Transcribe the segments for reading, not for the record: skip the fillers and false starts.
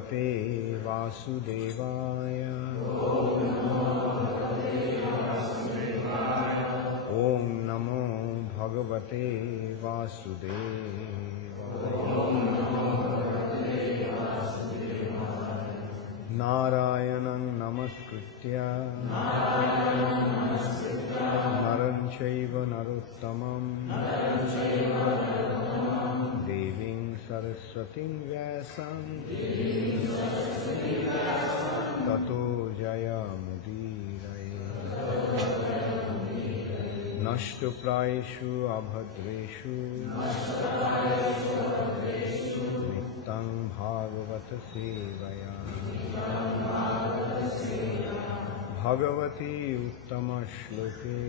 Bhagavate Vasudevaya. Om Namo Bhagavate Vasudevaya. Narayanam Namaskritya Naram Chaiva Narottamam Devim Saraswatim Vyasam Tato Jaya Mudiraya Nashtu Praeshu Abhadreshu Nittam Bhagavata Sevaya Bhagavati Uttama Shloke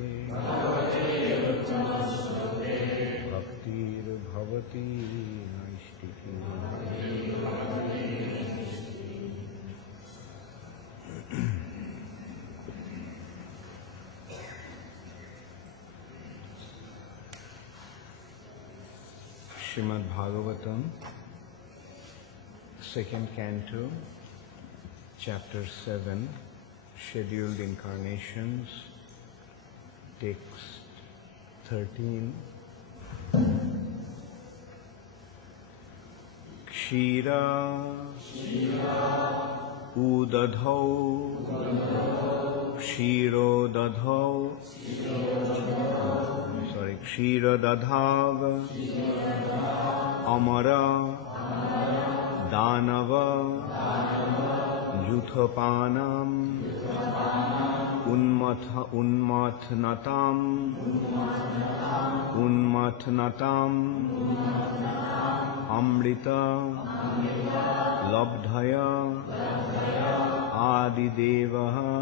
Bhaktir Bhavati Naishtiki. Srimad Bhagavatam, second canto, chapter 7, scheduled incarnations, text 13. Kshira udadhau Kshiro dadhau Kshira dadhav Amara Danava Juthapanam Unmatnatam Amrita Labdhaya Adidevaha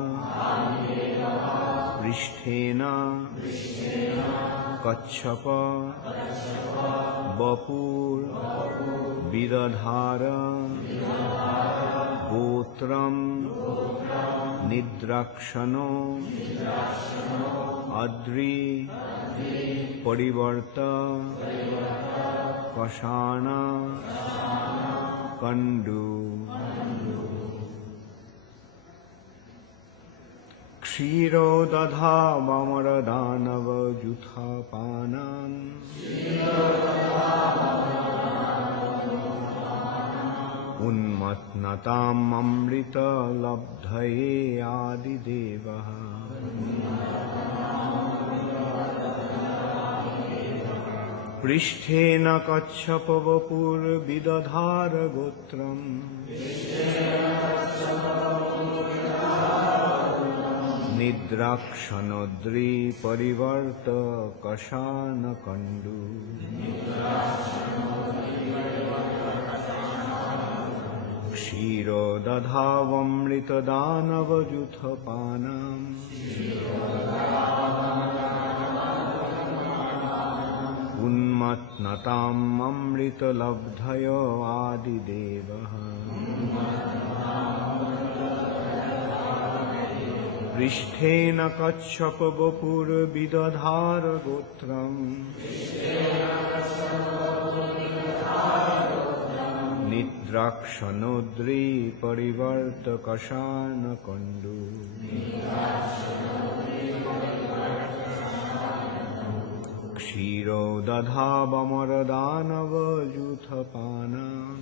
Pristhena Kachapa Bapur Vidadhara Gotram Nidrakshano Adri Parivarta Kashana Kandu. Kshiro dadha vamara danava jutha panam Unmatnatam amrita labdhaye adidevaha Pristhena kachapavapur vidadhara gotram Nidrakshanodri parivarta kashana kandu Kshiro dadhavamrita danava juthapanam Unmatnatam amrita labdhayo adidevaha Pristhena kachapavapur vidadhara gotram Nidrakshanodri parivarta kashana kandu Kshiro dadhavamara danava juthapanam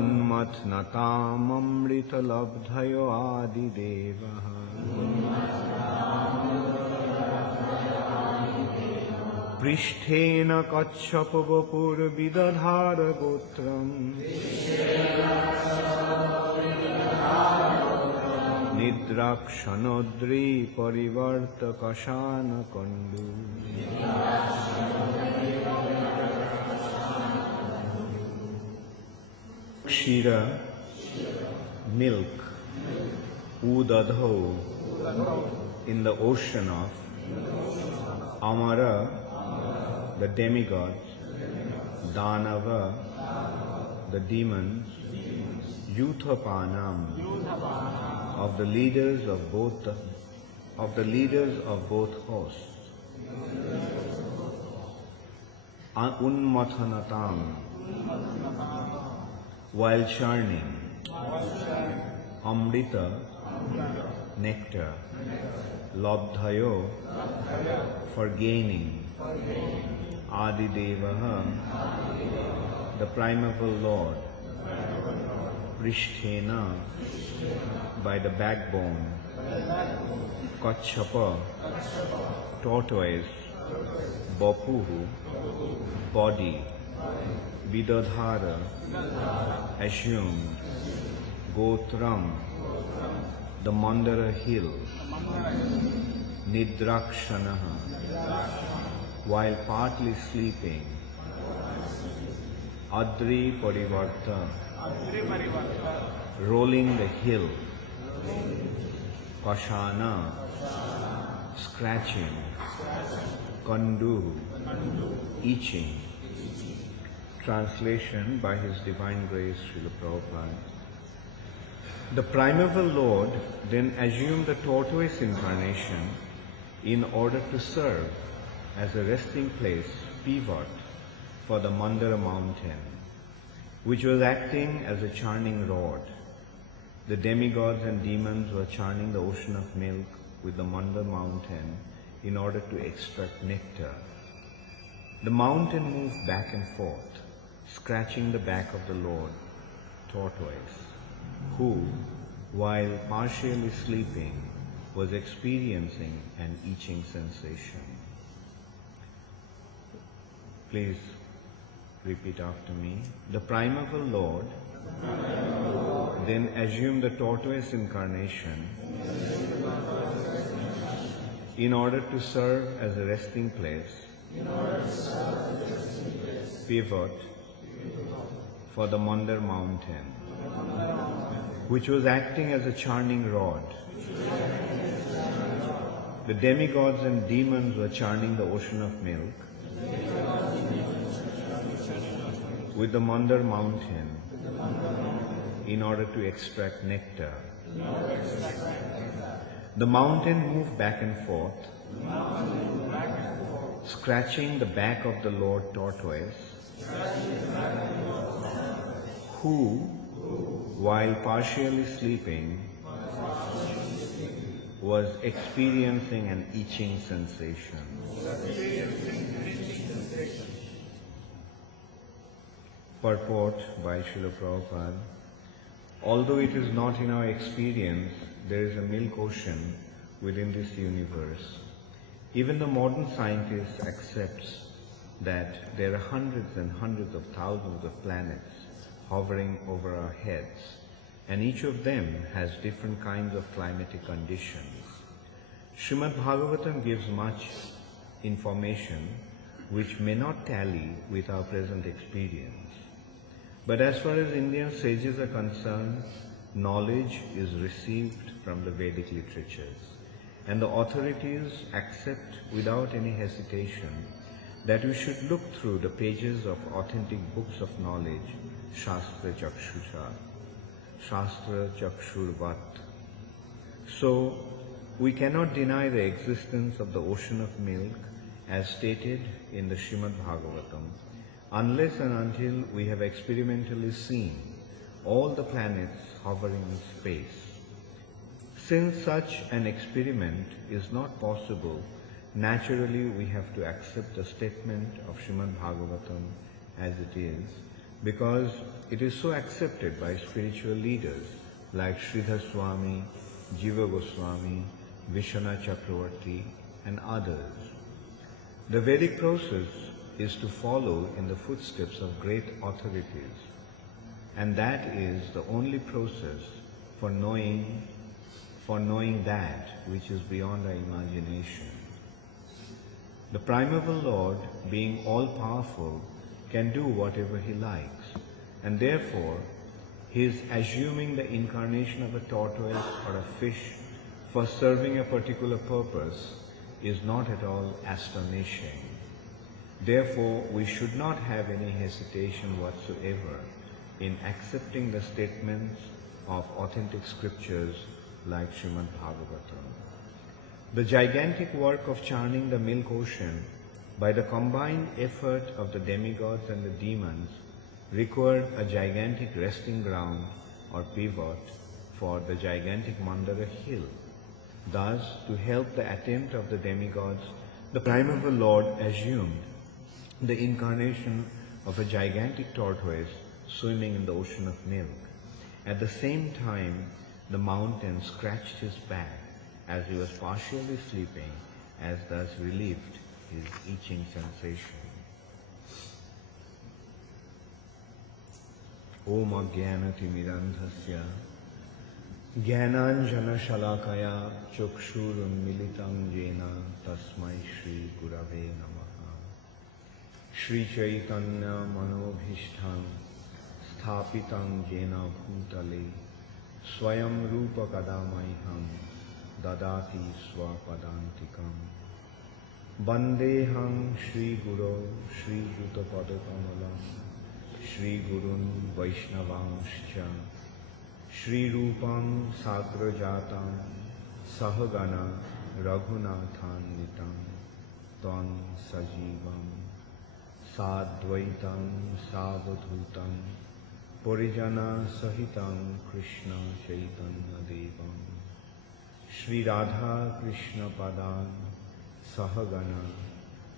Unmatnatam amrita labdhayo adidevaha Pristhena kachapavapur vidadhara gotram Nidrakshanodri parivarta kashana kandu Kshira, milk, udadho, in the ocean of Amara, the demigods, Danava, the demons, Yuthapanam, of the leaders of both hosts. unmathanatam, while churning amrita, nectar, labdhayo, for gaining, Adidevaha, the primeval Lord, Prishthena, by the backbone, Kachapa, tortoise, Bapuhu, body, Vidadhara, assumed, Gotram, the Mandara hill, Nidrakshanaha, while partly sleeping, Adri Parivarta, rolling the hill, Kashana, scratching, Kandu, itching. Translation by His Divine Grace, Srila Prabhupada. The primeval Lord then assumed the tortoise incarnation in order to serve as a resting place, pivot, for the Mandara mountain, which was acting as a churning rod. The demigods and demons were churning the ocean of milk with the Mandara mountain in order to extract nectar. The mountain moved back and forth, scratching the back of the Lord, tortoise, who, while partially sleeping, was experiencing an itching sensation. Please repeat after me. The primeval Lord then assumed the tortoise incarnation in order to serve as a resting place, pivot, for the Mandar mountain, which was acting as a churning rod. The demigods and demons were churning the ocean of milk with the Mandar mountain in order to extract nectar. The mountain moved back and forth, scratching the back of the Lord tortoise, who, while partially sleeping, was experiencing an itching sensation. Purport by Srila Prabhupada. Although it is not in our experience, there is a milk ocean within this universe. Even the modern scientist accepts that there are hundreds and hundreds of thousands of planets hovering over our heads, and each of them has different kinds of climatic conditions. Srimad Bhagavatam gives much information which may not tally with our present experience. But as far as Indian sages are concerned, knowledge is received from the Vedic literatures, and the authorities accept without any hesitation that we should look through the pages of authentic books of knowledge, Shastra Chakshusha, Shastra Chakshurvat. So, we cannot deny the existence of the ocean of milk as stated in the Srimad Bhagavatam, unless and until we have experimentally seen all the planets hovering in space. Since such an experiment is not possible, naturally we have to accept the statement of Srimad Bhagavatam as it is, because it is so accepted by spiritual leaders like Sridhar Swami, Jiva Goswami, Vishwanath Chakravarti and others. The Vedic process is to follow in the footsteps of great authorities, and that is the only process for knowing that which is beyond our imagination. The primeval Lord, being all-powerful, can do whatever He likes, and therefore His assuming the incarnation of a tortoise or a fish for serving a particular purpose is not at all astonishing. Therefore, we should not have any hesitation whatsoever in accepting the statements of authentic scriptures like Srimad Bhagavatam. The gigantic work of churning the milk ocean by the combined effort of the demigods and the demons, required a gigantic resting ground or pivot for the gigantic Mandara hill. Thus, to help the attempt of the demigods, the primeval Lord assumed the incarnation of a gigantic tortoise swimming in the ocean of milk. At the same time, the mountain scratched his back as he was partially sleeping, as thus relieved his itching sensation. Om Ajnanatimirandhasya Jnananjana Shalakaya Chukshurunmilitam Jena Tasmai Shri Gurave Namaha. Shri Chaitanya Manobhishtham Sthapitam Jena Bhutale Swayam Rupa Kadamaiham Dadati Swapadantikam Bandeham Shri Guru Shri Juta Padakamalam Shri Gurun Vaishnavanscha Shri Rupam Sagrajatam Sahagana Raghunathan Nitam Tvam Sajivam Sadvaitam Savadhutam Parijana Sahitam Krishna Chaitanya Devam Shri Radha Krishna Padan Sahagana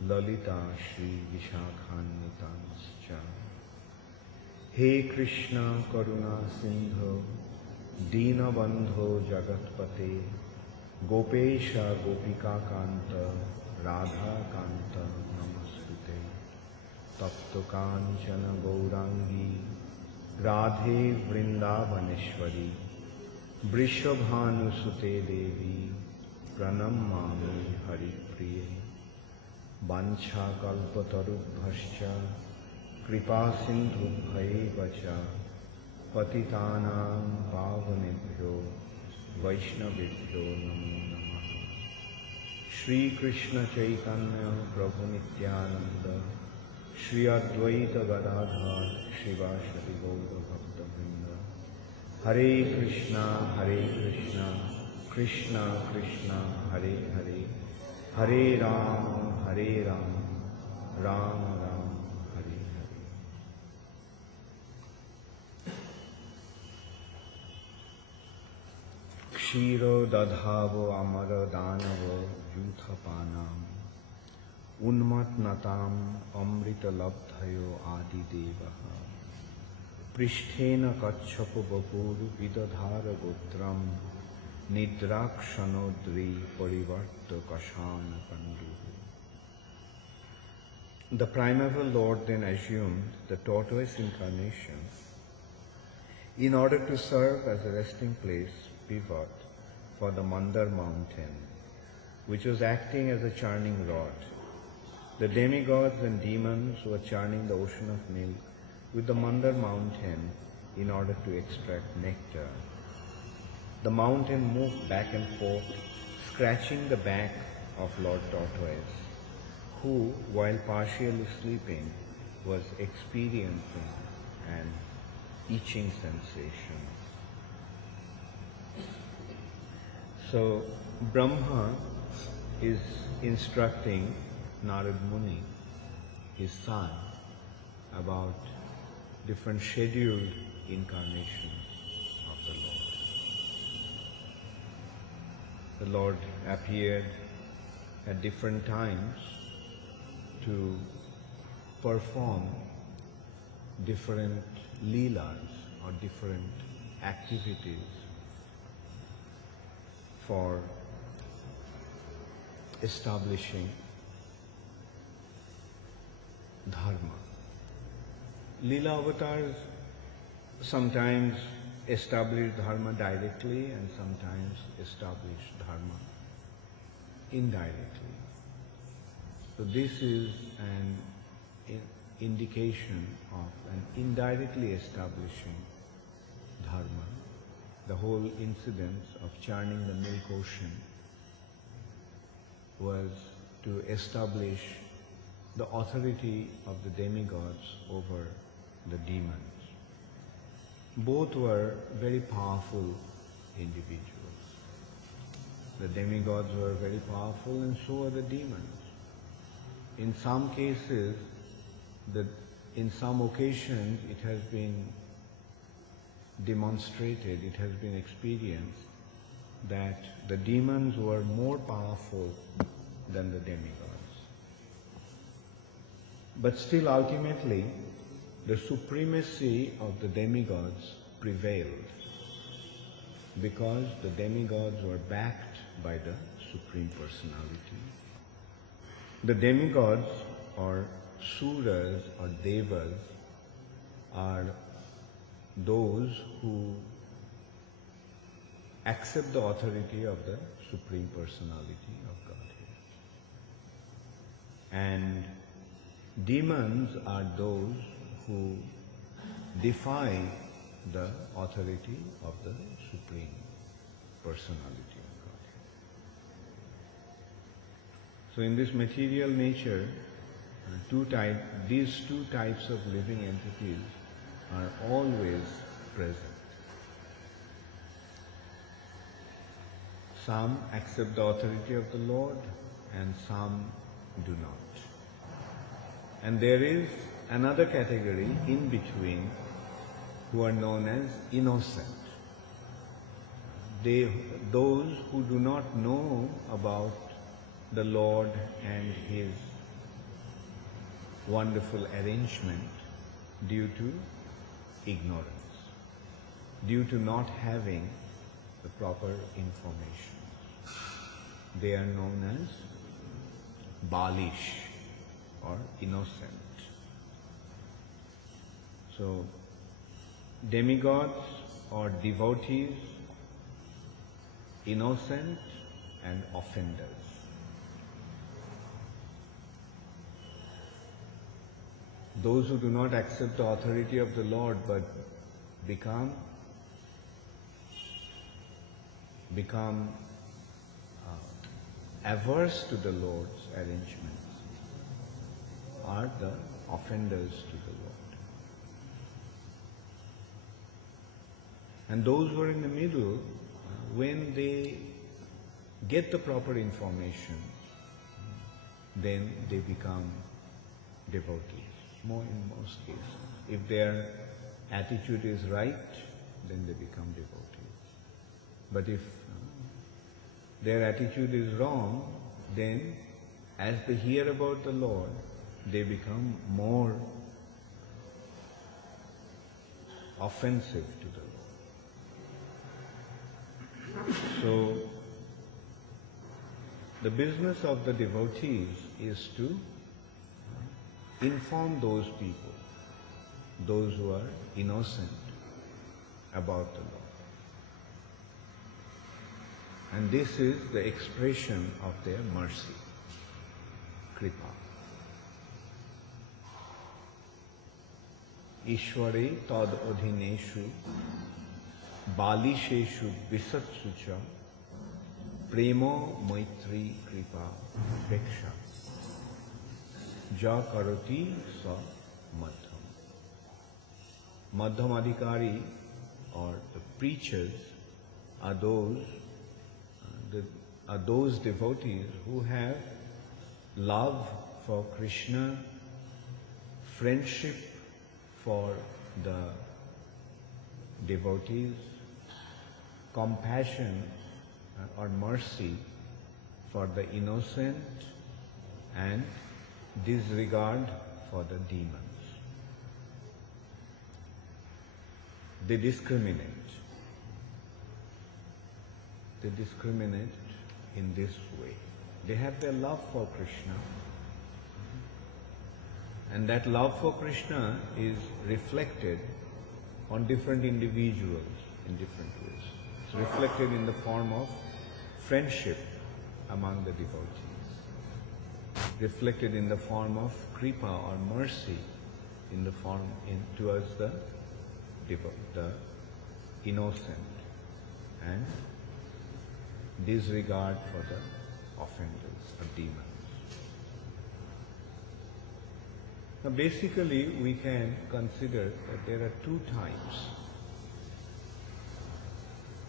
Lalita Shri Vishakhanitanscha. He Krishna Karuna Sindho Dina Bandho Jagatpate Gopesha Gopika Kanta Radha Kanta Namaskute Tapto Kanchana Gaurangi Radhe Vrindavaneshwari Vrishabhanusute Devi Pranamami Haripriye Bancha Kalpatarubhascha Kripa Sindhubhaiva cha Patitanam Pavanebhyo Vaishnavibhyo Namo Namaha. Shri Krishna Chaitanya Prabhu Nityananda Shri Advaita Gadadhar Shivashati Gaura Bhakta Vrinda. Hare Krishna Krishna Krishna Hare Hare, Hare Rama Rama Rama Hare Hare. Kshiro Dadhavo Amara Danava Yuthapanam Unmatnatam Amrita Labdhayo Adi Devaha Pristhena Kachapo Bapuru Vidadhara Gotram Nidrakshanodri Parivarta Kashana Pandu. The primeval Lord then assumed the tortoise incarnation in order to serve as a resting place, pivot, for the Mandar mountain, which was acting as a churning rod. The demigods and demons were churning the ocean of milk with the Mandar mountain in order to extract nectar. The mountain moved back and forth, scratching the back of Lord Tortoise, who, while partially sleeping, was experiencing an itching sensation. So Brahma is instructing Narad Muni, his son, about different scheduled incarnations of the Lord. The Lord appeared at different times to perform different leelas or different activities for establishing dharma. Leela avatars sometimes establish dharma directly and sometimes establish dharma indirectly. So this is an indication of an indirectly establishing dharma. The whole incident of churning the milk ocean was to establish the authority of the demigods over the demons. Both were very powerful individuals. The demigods were very powerful and so were the demons. in some cases, in some occasions, it has been demonstrated, it has been experienced that the demons were more powerful than the demigods. But still, ultimately, the supremacy of the demigods prevailed because the demigods were backed by the Supreme Personality. The demigods, or Suras or Devas, are those who accept the authority of the Supreme Personality of Godhead. And demons are those who defy the authority of the Supreme Personality of Godhead. So in this material nature, these two types of living entities are always present. Some accept the authority of the Lord and some do not. And there is another category in between who are known as innocent. Those who do not know about the Lord and His wonderful arrangement due to ignorance, due to not having the proper information. They are known as Balish or innocent. So, demigods or devotees, innocent and offenders. Those who do not accept the authority of the Lord but become averse to the Lord's arrangements are the offenders to the Lord. And those who are in the middle, when they get the proper information, then they become devotees. In most cases. If their attitude is right, then they become devotees. But if their attitude is wrong, then as they hear about the Lord, they become more offensive to the Lord. So, the business of the devotees is to inform those people, those who are innocent, about the Lord. And this is the expression of their mercy, kripa. Ishware tad adhineshu balisheshu visatsu cha premo maitri kripa peksha ja karoti sa madhyam. Madhyam adhikari, or the preachers, are those devotees who have love for Krishna, friendship for the devotees, compassion or mercy for the innocent, and disregard for the demons. They discriminate. They discriminate in this way. They have their love for Krishna, and that love for Krishna is reflected on different individuals in different ways. It's reflected in the form of friendship among the devotees, reflected in the form of kripa or mercy towards the innocent, and disregard for the offenders or demons. Now basically we can consider that there are two types,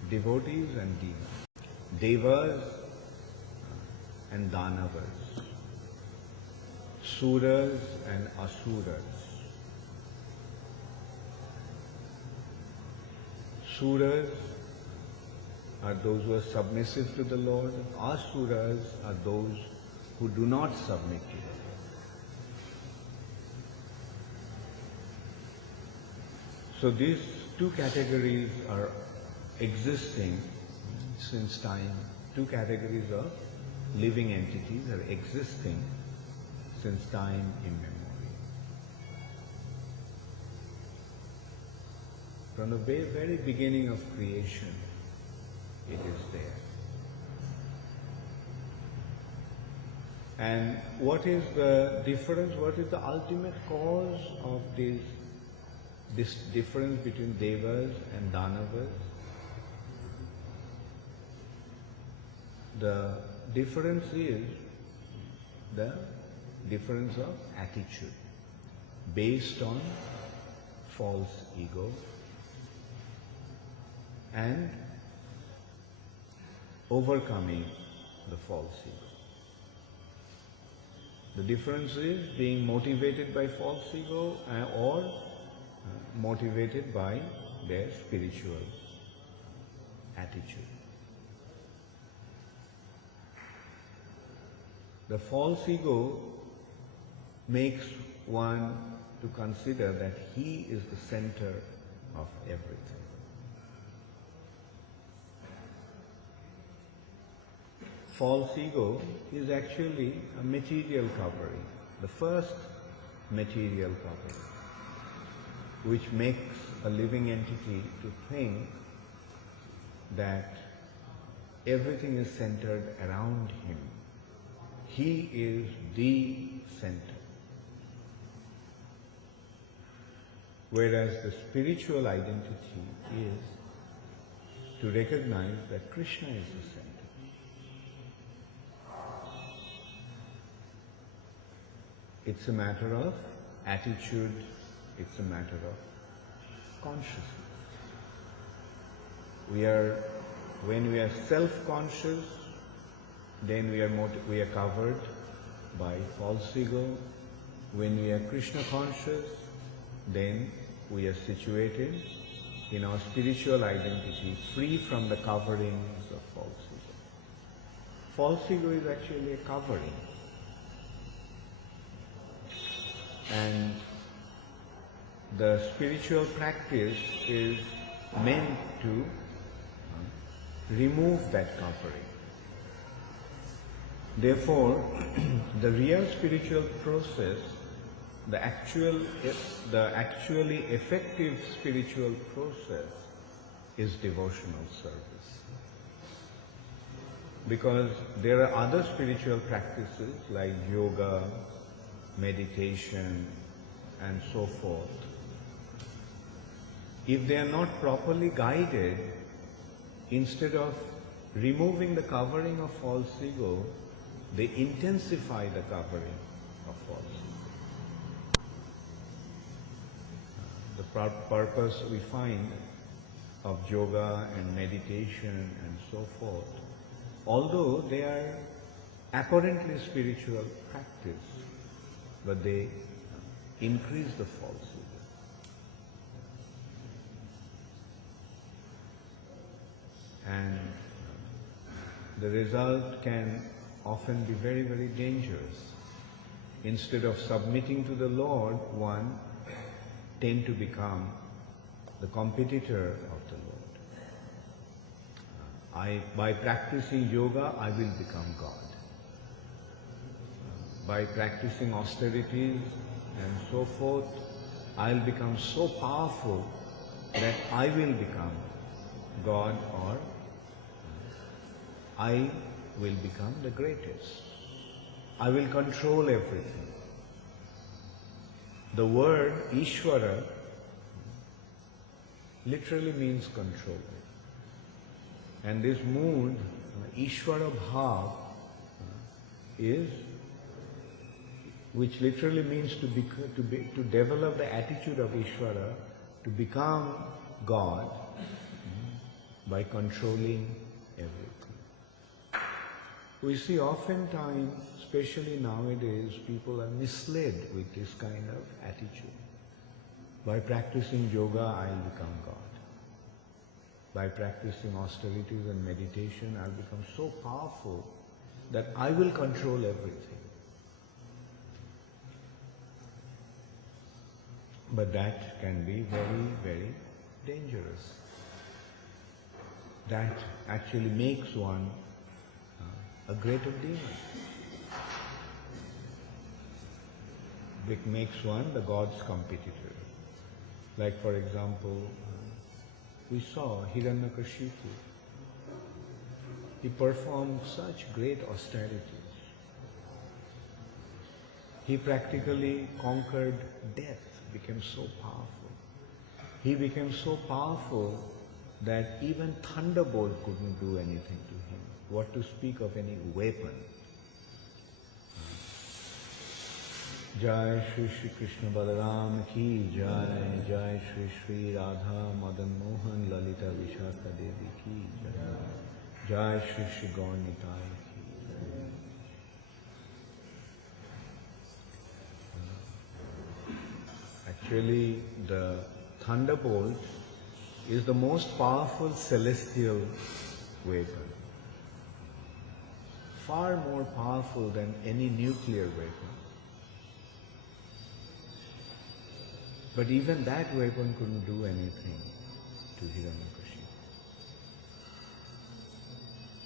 devotees and demons, devas and danavas. Suras and Asuras. Suras are those who are submissive to the Lord. Asuras are those who do not submit to the Lord. So these two categories are existing since time. Two categories of living entities are existing since time immemorial. From the very beginning of creation, it is there. And what is the difference? What is the ultimate cause of this difference between Devas and Danavas? The difference is the difference of attitude based on false ego and overcoming the false ego. The difference is being motivated by false ego or motivated by their spiritual attitude. The false ego makes one to consider that he is the center of everything. False ego is actually a material covering, the first material covering, which makes a living entity to think that everything is centered around him. He is the center. Whereas the spiritual identity is to recognize that Krishna is the center. It's a matter of attitude, it's a matter of consciousness. When we are self-conscious, then we are covered by false ego. When we are Krishna conscious, then we are situated in our spiritual identity, free from the coverings of false ego. False ego is actually a covering. And the spiritual practice is meant to remove that covering. Therefore, the real spiritual process, the actually effective spiritual process is devotional service. Because there are other spiritual practices like yoga, meditation, and so forth. If they are not properly guided, instead of removing the covering of false ego, they intensify the covering of false ego. The purpose we find of yoga and meditation and so forth, although they are apparently spiritual practice, but they increase the false ego. And the result can often be very, very dangerous. Instead of submitting to the Lord, one tend to become the competitor of the Lord. By practicing yoga, I will become God. By practicing austerities and so forth, I'll become so powerful that I will become God, or I will become the greatest. I will control everything. The word Ishvara literally means control. And this mood, Ishvara Bhav, is, which literally means to develop the attitude of Ishvara, to become God by controlling everything. We see oftentimes, especially nowadays, people are misled with this kind of attitude. By practicing yoga, I'll become God. By practicing austerities and meditation, I'll become so powerful that I will control everything. But that can be very, very dangerous. That actually makes one a greater demon. It makes one the God's competitor. Like for example, we saw Hiranyakashipu. He performed such great austerities. He practically conquered death, became so powerful. He became so powerful that even thunderbolt couldn't do anything to him. What to speak of any weapon. Jai Shri Shri Krishna Balaram ki Jai, Jai Shri Shri Radha Madan Mohan Lalita Vishaka Devi ki Jai, Jai Shri Shri Gaur Nitai ki Jai. Actually, the thunderbolt is the most powerful celestial weapon. Far more powerful than any nuclear weapon. But even that weapon couldn't do anything to Hiranyakashipu.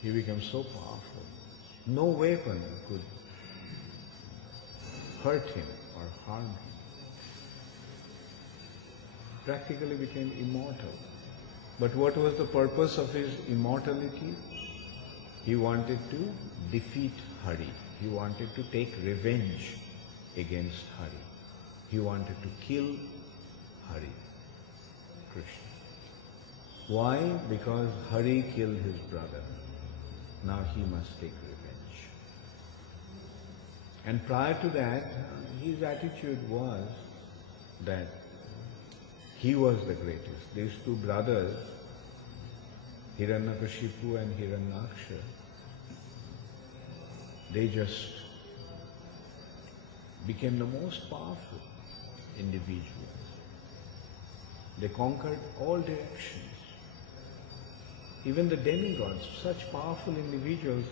He became so powerful. No weapon could hurt him or harm him. Practically became immortal. But what was the purpose of his immortality? He wanted to defeat Hari. He wanted to take revenge against Hari. He wanted to kill Hari, Krishna. Why? Because Hari killed his brother. Now he must take revenge. And prior to that, his attitude was that he was the greatest. These two brothers, Hiranyakashipu and Hiranyaksha, they just became the most powerful individuals. They conquered all directions. Even the demigods, such powerful individuals,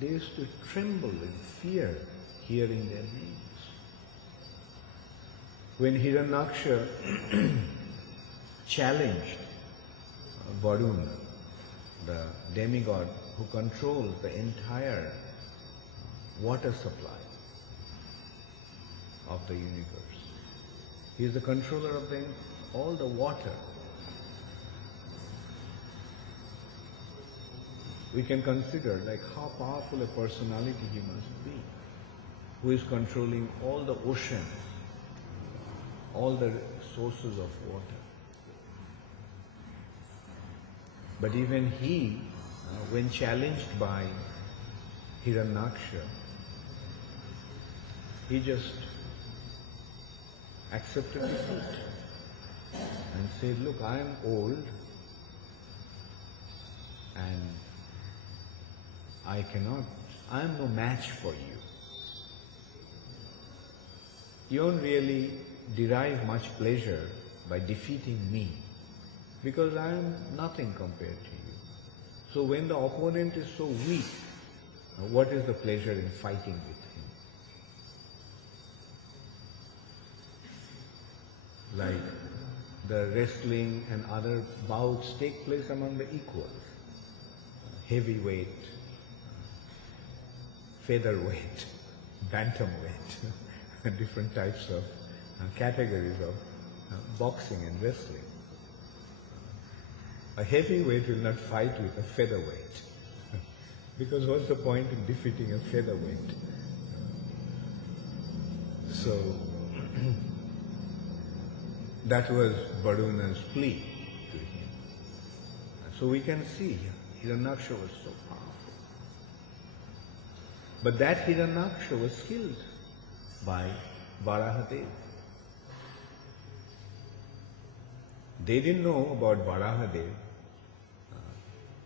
they used to tremble in fear hearing their names. When Hiranyaksha challenged Varuna, the demigod who controls the entire water supply of the universe. He is the controller of all the water. We can consider like how powerful a personality he must be, who is controlling all the oceans, all the sources of water. But even he, when challenged by Hiranyaksha, he just accepted defeat and said, look, I am old and I am no match for you. You don't really derive much pleasure by defeating me because I am nothing compared to you. So when the opponent is so weak, what is the pleasure in fighting with him? Like the wrestling and other bouts take place among the equals. Heavyweight, featherweight, bantamweight, different types of categories of boxing and wrestling. A heavyweight will not fight with a featherweight because what's the point in defeating a featherweight? So that was Varuna's plea to him. So we can see Hiranyaksha was so powerful. But that Hiranyaksha was killed by Varahadev. They didn't know about Varahadev.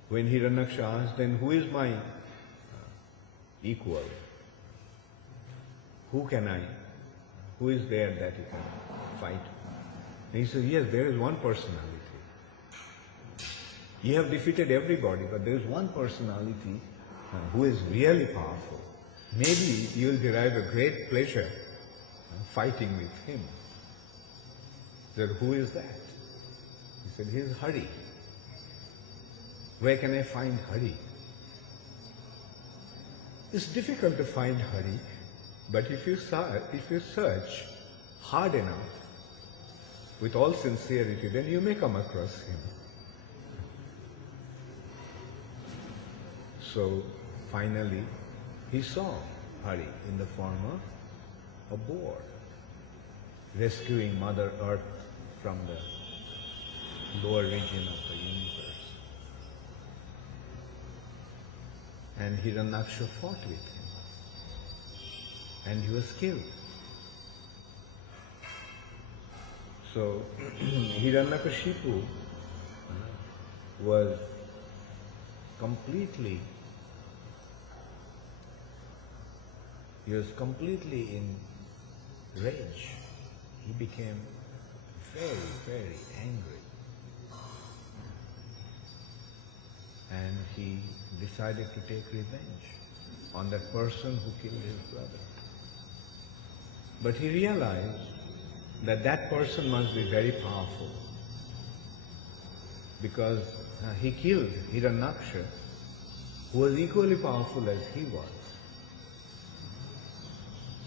When Hiranyaksha asked, then who is my equal. Who is there that you can fight? And he says, yes, there is one personality. You have defeated everybody, but there is one personality who is really powerful. Maybe you will derive a great pleasure fighting with him. He said, who is that? He said, he is Hari. Where can I find Hari? It's difficult to find Hari, but if you search hard enough, with all sincerity, then you may come across him. So finally, he saw Hari in the form of a boar, rescuing Mother Earth from the lower region of the universe. And Hiranyaksha fought with him, and he was killed. So Hiranyakashipu was completely in rage. He became very, very angry. And he decided to take revenge on that person who killed his brother. But he realized that that person must be very powerful, because he killed Hiranyaksha, who was equally powerful as he was.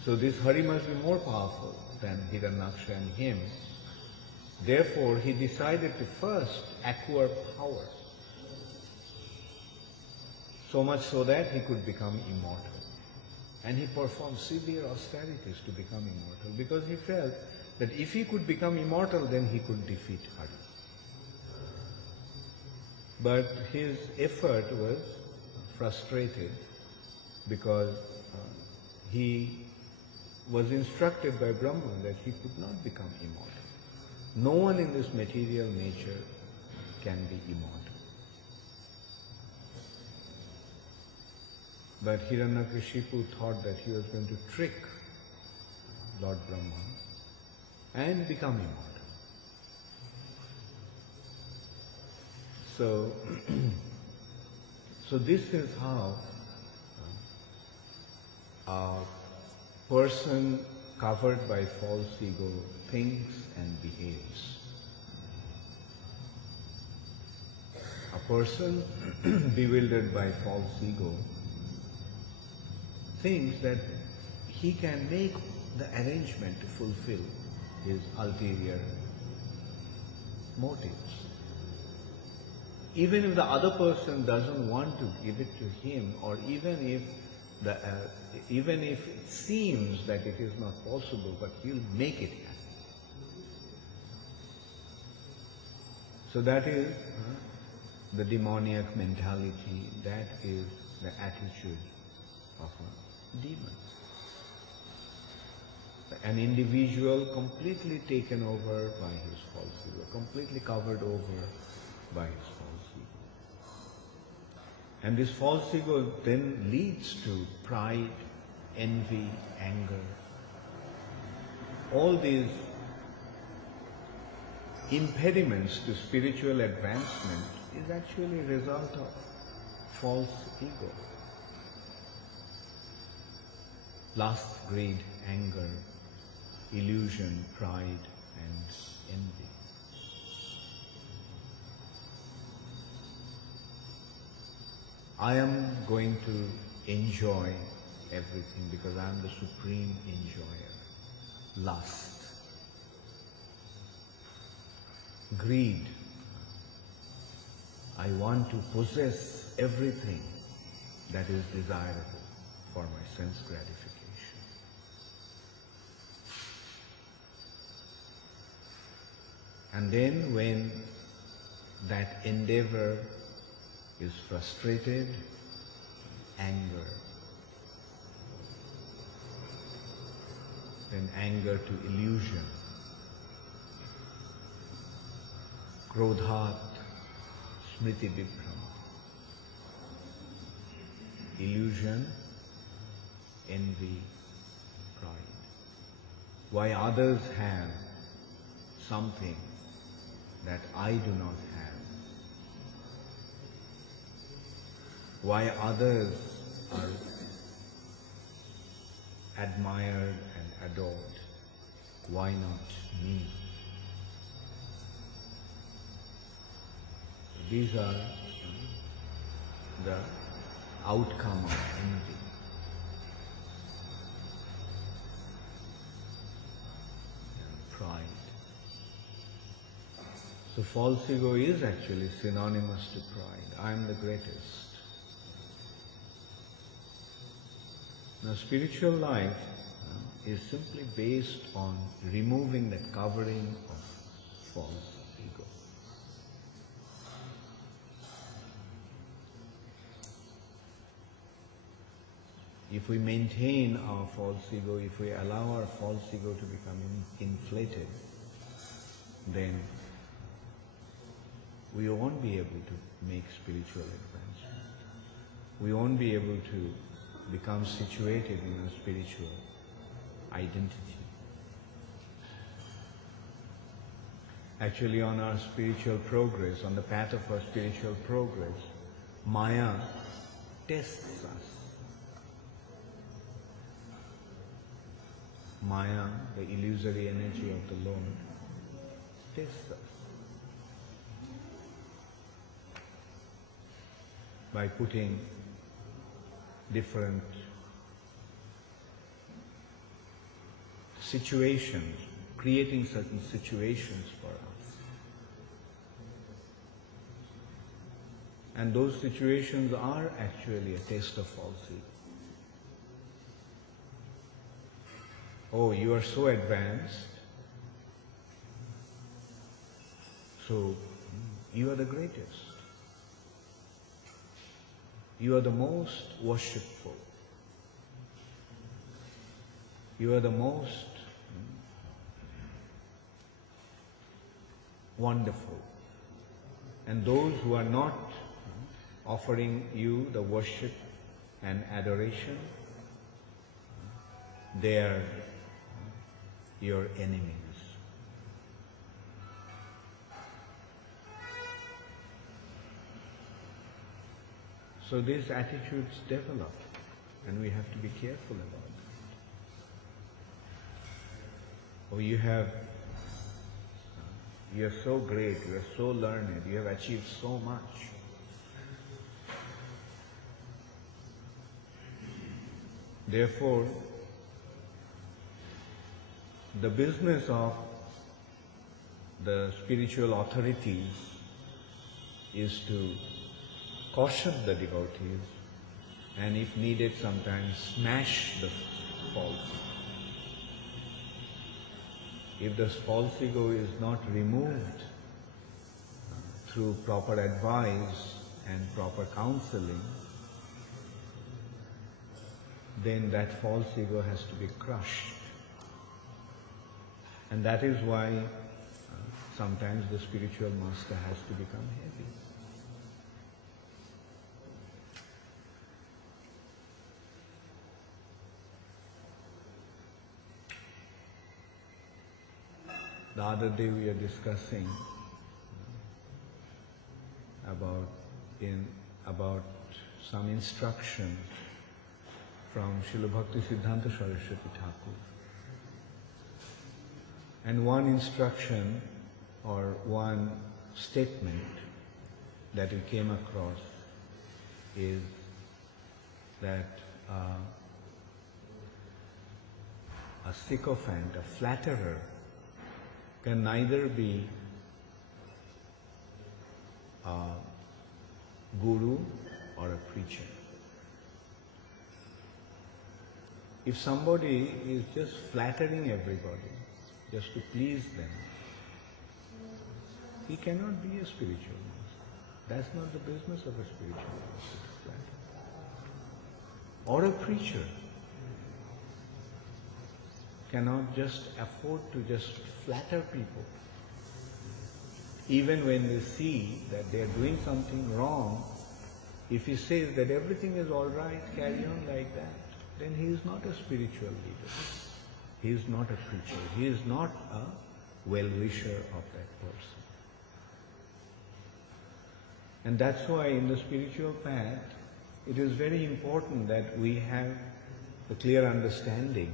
So this Hari must be more powerful than Hiranyaksha and him. Therefore, he decided to first acquire power, so much so that he could become immortal. And he performed severe austerities to become immortal, because he felt that if he could become immortal, then he could defeat Hari. But his effort was frustrated, because he was instructed by Brahma that he could not become immortal. No one in this material nature can be immortal. But Hiranyakashipu thought that he was going to trick Lord Brahma and become immortal. So this is how a person covered by false ego thinks and behaves. A person bewildered by false ego thinks that he can make the arrangement to fulfill his ulterior motives. Even if the other person doesn't want to give it to him, or even if it seems that it is not possible, but he'll make it happen. So that is the demoniac mentality, that is the attitude of a demon. An individual completely taken over by his false ego, completely covered over by his false ego. And this false ego then leads to pride, envy, anger. All these impediments to spiritual advancement is actually a result of false ego. Lust, greed, anger, illusion, pride, and envy. I am going to enjoy everything because I am the supreme enjoyer. Lust. Greed. I want to possess everything that is desirable for my sense gratification. And then when that endeavor is frustrated, anger. Then anger to illusion. Krodhat, smriti vibhrama. Illusion envy, pride. Why others have something that I do not have. Why others are admired and adored. Why not me? These are the outcome of envy. And pride. So false ego is actually synonymous to pride. I am the greatest. Now spiritual life is simply based on removing that covering of false ego. If we maintain our false ego, if we allow our false ego to become inflated, then we won't be able to make spiritual advancement. We won't be able to become situated in a spiritual identity. Actually, on our spiritual progress, on the path of our spiritual progress, Maya tests us. Maya, the illusory energy of the Lord, tests us by putting different situations, creating certain situations for us. And those situations are actually a test of false ego. Oh, you are so advanced, so you are the greatest. You are the most worshipful. You are the most wonderful. And those who are not offering you the worship and adoration, they are your enemies. So these attitudes develop, and we have to be careful about them. Oh, you are so great, you are so learned, you have achieved so much. Therefore, the business of the spiritual authorities is to caution the devotees, and if needed, sometimes smash the false. If the false ego is not removed through proper advice and proper counseling, then that false ego has to be crushed. And that is why sometimes the spiritual master has to become heavy. The other day we are discussing about some instruction from Srila Bhakti Siddhanta Saraswati Thakur. And one instruction or one statement that we came across is that a sycophant, a flatterer, can neither be a guru or a preacher. If somebody is just flattering everybody, just to please them, he cannot be a spiritual master. That's not the business of a spiritual master. Or a preacher cannot just afford to just flatter people. Even when they see that they are doing something wrong, if he says that everything is all right, carry on like that, then he is not a spiritual leader. He is not a preacher. He is not a well-wisher of that person. And that's why in the spiritual path, it is very important that we have a clear understanding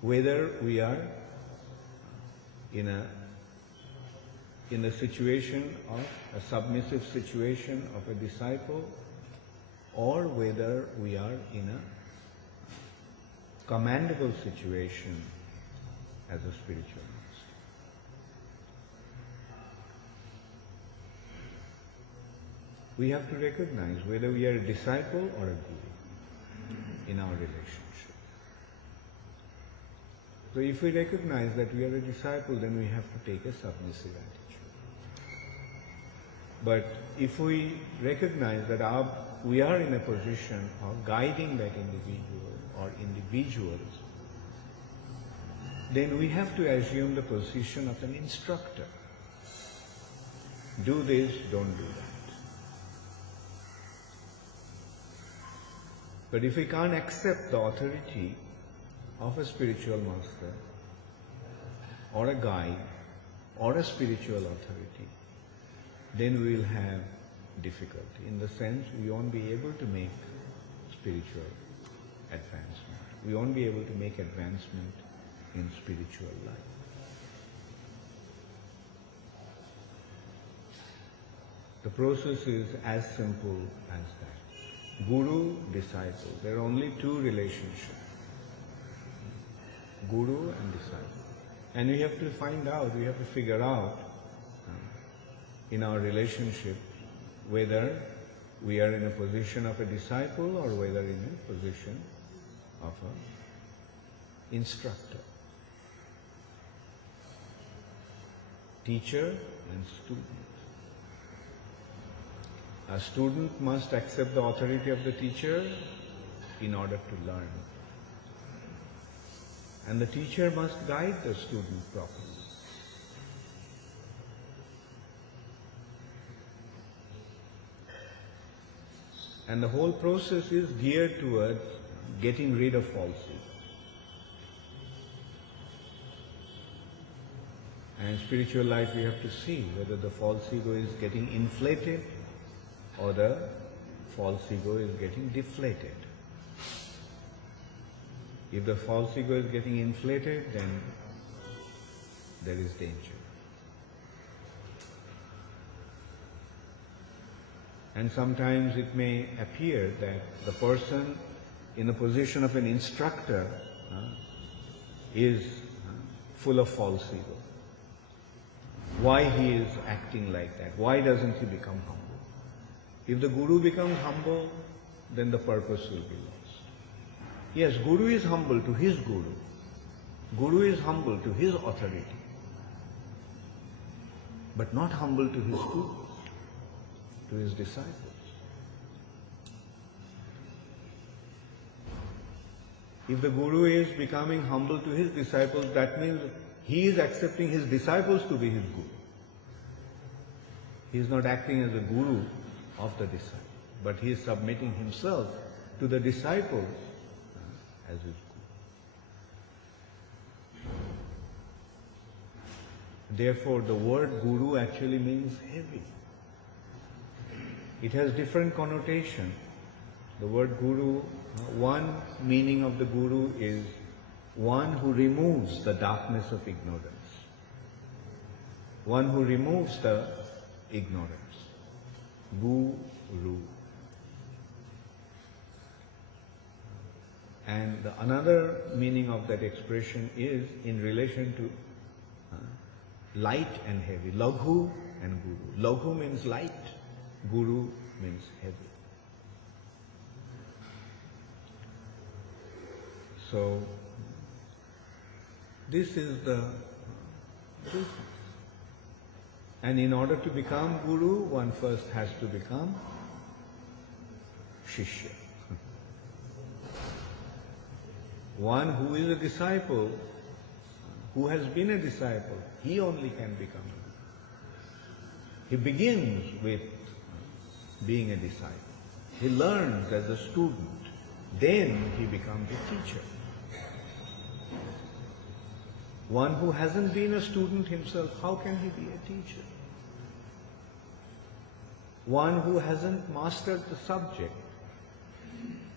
whether we are in a situation of a submissive situation of a disciple, or whether we are in a commendable situation as a spiritual master. We have to recognize whether we are a disciple or a guru in our relationship. So if we recognize that we are a disciple, then we have to take a submissive attitude. But if we recognize that we are in a position of guiding that individual or individuals, then we have to assume the position of an instructor. Do this, don't do that. But if we can't accept the authority of a spiritual master or a guide or a spiritual authority, then we will have difficulty. In the sense, we won't be able to make spiritual advancement. We won't be able to make advancement in spiritual life. The process is as simple as that. Guru, disciple. There are only two relationships. Guru and disciple. And we have to find out, we have to figure out in our relationship whether we are in a position of a disciple or whether in a position of an instructor. Teacher and student. A student must accept the authority of the teacher in order to learn. And the teacher must guide the student properly. And the whole process is geared towards getting rid of falsehood. And in spiritual life we have to see whether the false ego is getting inflated or the false ego is getting deflated. If the false ego is getting inflated, then there is danger. And sometimes it may appear that the person in the position of an instructor is full of false ego. Why he is acting like that? Why doesn't he become humble? If the guru becomes humble, then the purpose will be lost. Yes, guru is humble to his guru. Guru is humble to his authority, but not humble to his students, to his disciples. If the guru is becoming humble to his disciples, that means he is accepting his disciples to be his guru. He is not acting as a guru of the disciple, but he is submitting himself to the disciples as his guru. Therefore, the word guru actually means heavy. It has different connotation. The word guru, one meaning of the guru is one who removes the darkness of ignorance. One who removes the ignorance. Guru. And another meaning of that expression is in relation to light and heavy. Laghu and guru. Laghu means light. Guru means heavy. So, this is the business. And in order to become guru, one first has to become shishya. One who is a disciple, who has been a disciple, he only can become a guru. He begins with being a disciple. He learns as a student. Then he becomes a teacher. One who hasn't been a student himself, how can he be a teacher? One who hasn't mastered the subject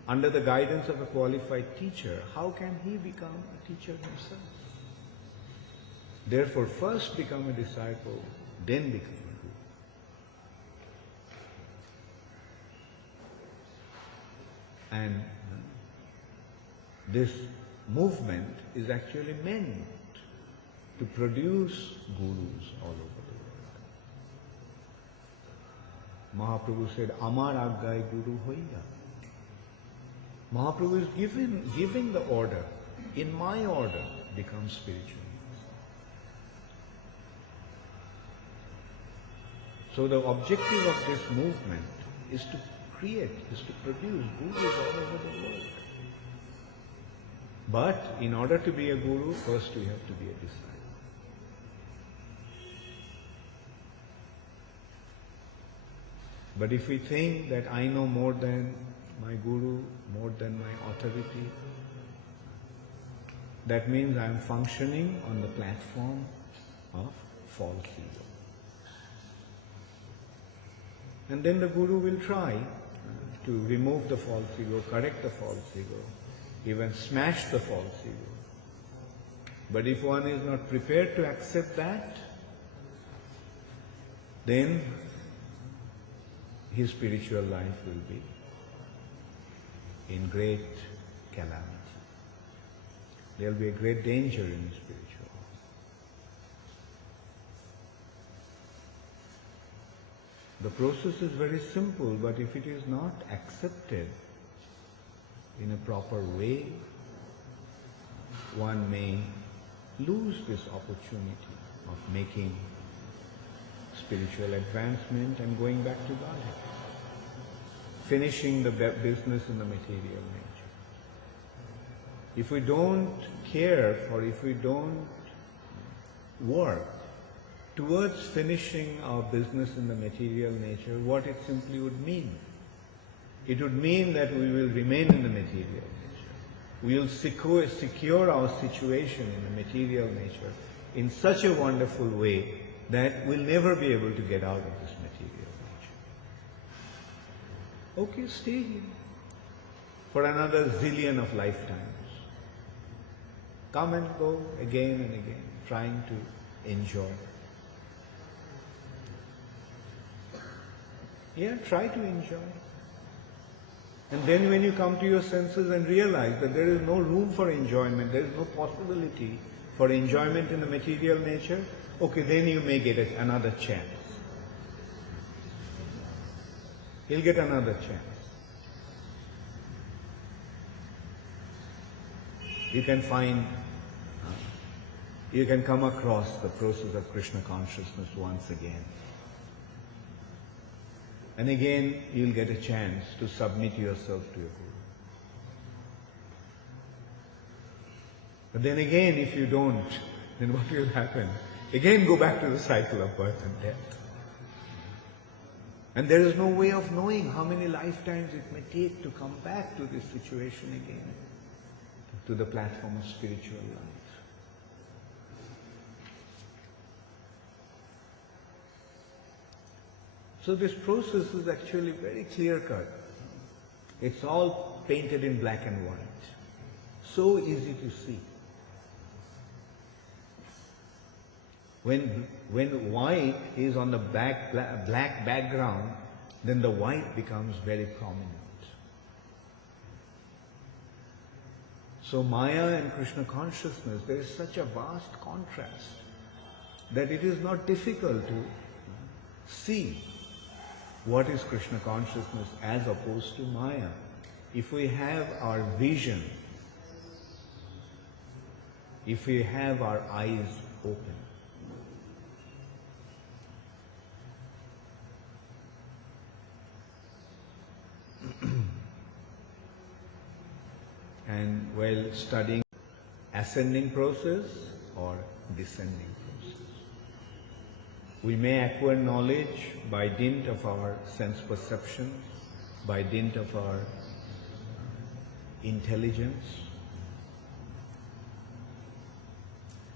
under the guidance of a qualified teacher, how can he become a teacher himself? Therefore, first become a disciple, then become a guru. And this movement is actually meant to produce gurus all over the world. Mahaprabhu said, Amar Aggai Guru Hoiga. Mahaprabhu is giving the order. In my order, become spiritual. So the objective of this movement is to create, is to produce gurus all over the world. But in order to be a guru, first we have to be a disciple. But if we think that I know more than my guru, more than my authority, that means I am functioning on the platform of false ego. And then the guru will try to remove the false ego, correct the false ego, even smash the false ego. But if one is not prepared to accept that, then his spiritual life will be in great calamity. There will be a great danger in spiritual life. The process is very simple, but if it is not accepted in a proper way, one may lose this opportunity of making spiritual advancement and going back to Godhead, finishing the business in the material nature. If we don't care for, if we don't work towards finishing our business in the material nature, what it simply would mean? It would mean that we will remain in the material nature. We will secure our situation in the material nature in such a wonderful way that we'll never be able to get out of this material nature. Okay, stay here for another zillion of lifetimes. Come and go again and again, trying to enjoy. Yeah, try to enjoy. And then when you come to your senses and realize that there is no room for enjoyment, there is no possibility for enjoyment in the material nature, okay, then you may get another chance. You'll get another chance. You can find, you can come across the process of Krishna consciousness once again. And again, you'll get a chance to submit yourself to your Guru. But then again, if you don't, then what will happen? Again go back to the cycle of birth and death. And there is no way of knowing how many lifetimes it may take to come back to this situation again, to the platform of spiritual life. So this process is actually very clear-cut. It's all painted in black and white. So easy to see. When white is on the black background, then the white becomes very prominent. So Maya and Krishna consciousness, there is such a vast contrast that it is not difficult to see what is Krishna consciousness as opposed to Maya. If we have our vision, if we have our eyes open. And while studying ascending process or descending process, we may acquire knowledge by dint of our sense perceptions, by dint of our intelligence.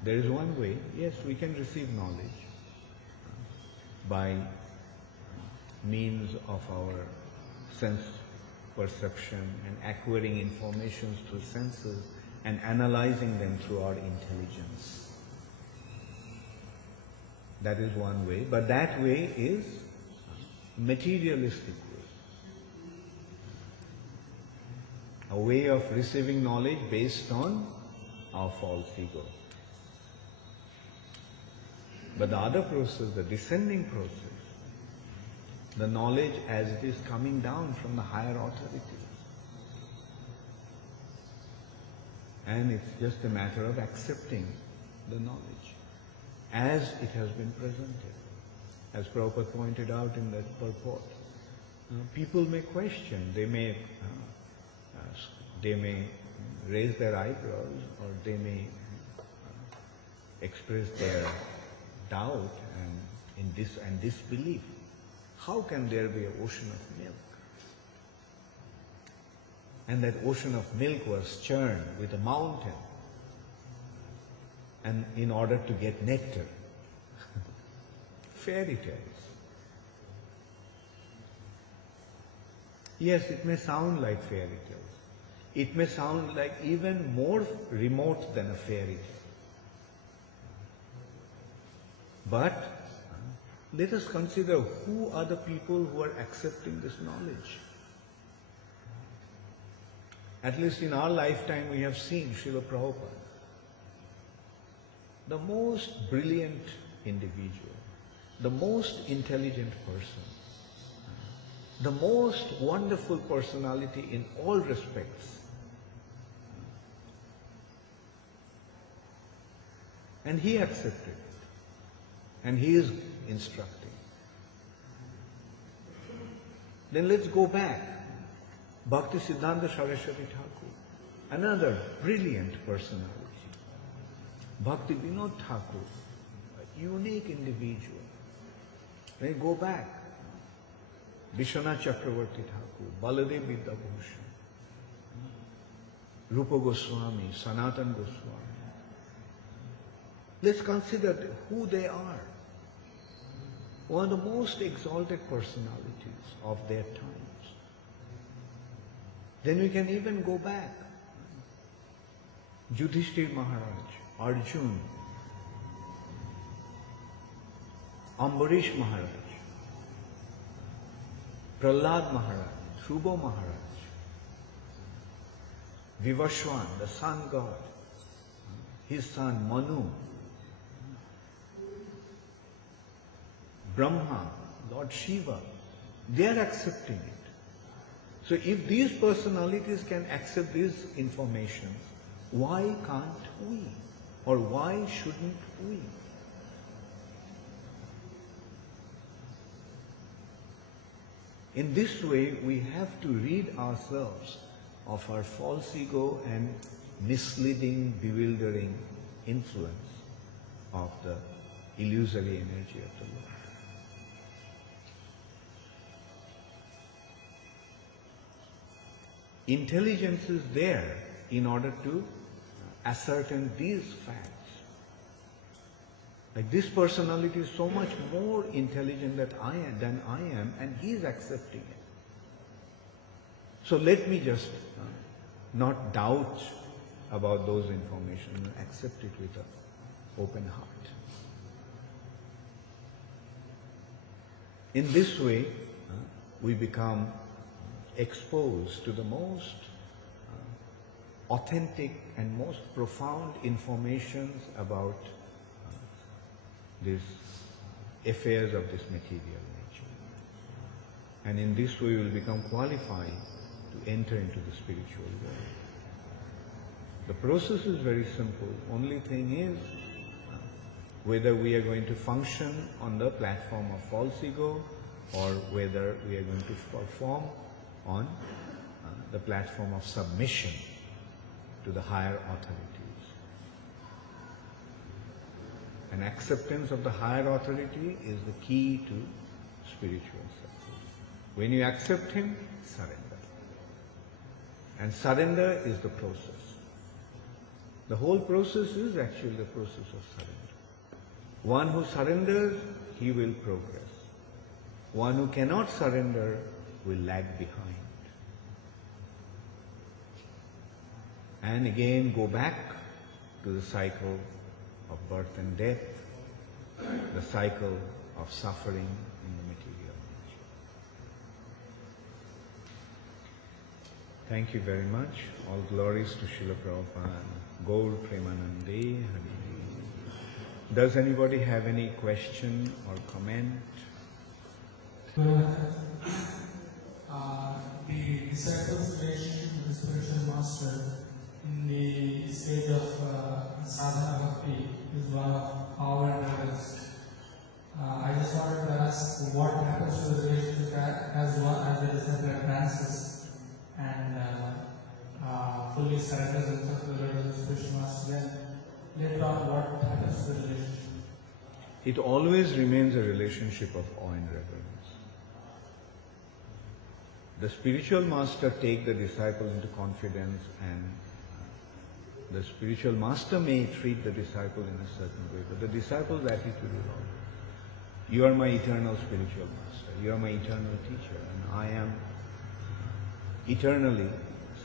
There is one way, yes, we can receive knowledge by means of our sense perception and acquiring information through senses and analyzing them through our intelligence. That is one way, but that way is materialistic way. A way of receiving knowledge based on our false ego. But the other process, the descending process, the knowledge as it is coming down from the higher authorities. And it's just a matter of accepting the knowledge as it has been presented. As Prabhupada pointed out in that purport, people may question, they may raise their eyebrows, or they may express their doubt and disbelief. How can there be an ocean of milk? And that ocean of milk was churned with a mountain, and in order to get nectar. Fairy tales. Yes, it may sound like fairy tales. It may sound like even more remote than a fairy tale. But let us consider who are the people who are accepting this knowledge. At least in our lifetime we have seen Srila Prabhupada, the most brilliant individual, the most intelligent person, the most wonderful personality in all respects. And he accepted it. And he is instructing. Then let's go back. Bhakti Siddhanta Saraswati Thakur, another brilliant personality. Bhakti Vinod Thakur, a unique individual. Then go back. Vishwanath Chakravarti Thakur, Baladev Vidyabhushan, Rupa Goswami, Sanatan Goswami. Let's consider who they are. One of the most exalted personalities of their times. Then we can even go back. Yudhishthir Maharaj, Arjun, Ambarish Maharaj, Prahlad Maharaj, Shubho Maharaj, Vivashwan, the sun god, his son Manu, Brahma, Lord Shiva, they are accepting it. So if these personalities can accept these information, why can't we? Or why shouldn't we? In this way, we have to rid ourselves of our false ego and misleading, bewildering influence of the illusory energy of the Lord. Intelligence is there in order to ascertain these facts. Like this personality is so much more intelligent than I am, and he is accepting it. So let me just not doubt about those information and accept it with an open heart. In this way, we become exposed to the most authentic and most profound informations about these affairs of this material nature. And in this way we will become qualified to enter into the spiritual world. The process is very simple. Only thing is whether we are going to function on the platform of false ego or whether we are going to perform on the platform of submission to the higher authorities. And acceptance of the higher authority is the key to spiritual success. When you accept him, surrender. And surrender is the process. The whole process is actually the process of surrender. One who surrenders, he will progress. One who cannot surrender will lag behind. And again go back to the cycle of birth and death, the cycle of suffering in the material nature. Thank you very much. All glories to Srila Prabhupada. Gaur Premanande Hari. Does anybody have any question or comment? The disciples' relationship with the spiritual master in the stage of sadhana bhakti is one of power and interest. I just wanted to ask what happens to the relationship as the disciple advances and fully surrenders himself to the spiritual master. Then later on, what happens to the relationship? It always remains a relationship of awe and reverence. The spiritual master takes the disciple into confidence, and the spiritual master may treat the disciple in a certain way, but the disciple's attitude is always, you are my eternal spiritual master, you are my eternal teacher, and I am eternally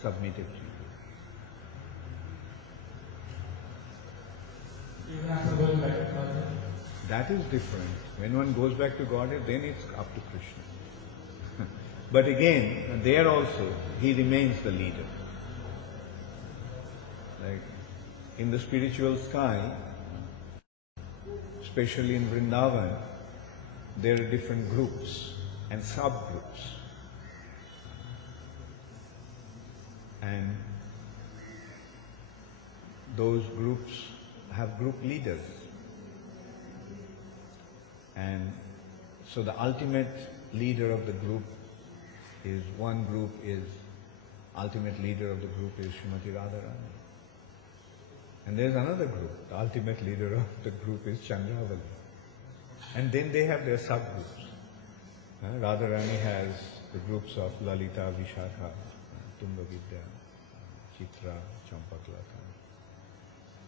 submitted to you. Even after going back to Godhead? That is different. When one goes back to Godhead, then it's up to Krishna. But again, there also, he remains the leader. Like in the spiritual sky, especially in Vrindavan, there are different groups and subgroups. And those groups have group leaders. And so the ultimate leader of the group is, one group is, ultimate leader of the group is Srimati Radharani. And there's another group, the ultimate leader of the group is Chandravali. And then they have their subgroups. Radharani has the groups of Lalita, Vishakha, Tungavidya, Chitra, Champaklata.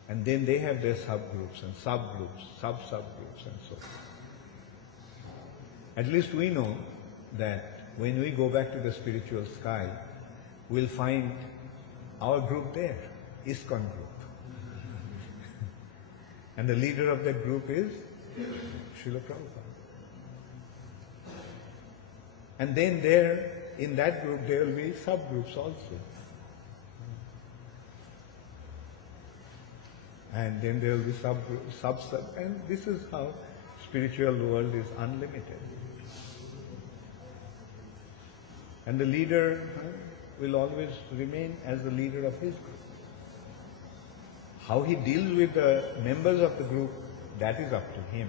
And then they have their subgroups and subgroups, sub-subgroups and so on. At least we know that when we go back to the spiritual sky, we'll find our group there, ISKCON group. And the leader of that group is Srila Prabhupada. And then there, in that group, there will be subgroups also. And then there will be sub, and this is how spiritual world is unlimited. And the leader will always remain as the leader of his group. How he deals with the members of the group, that is up to him.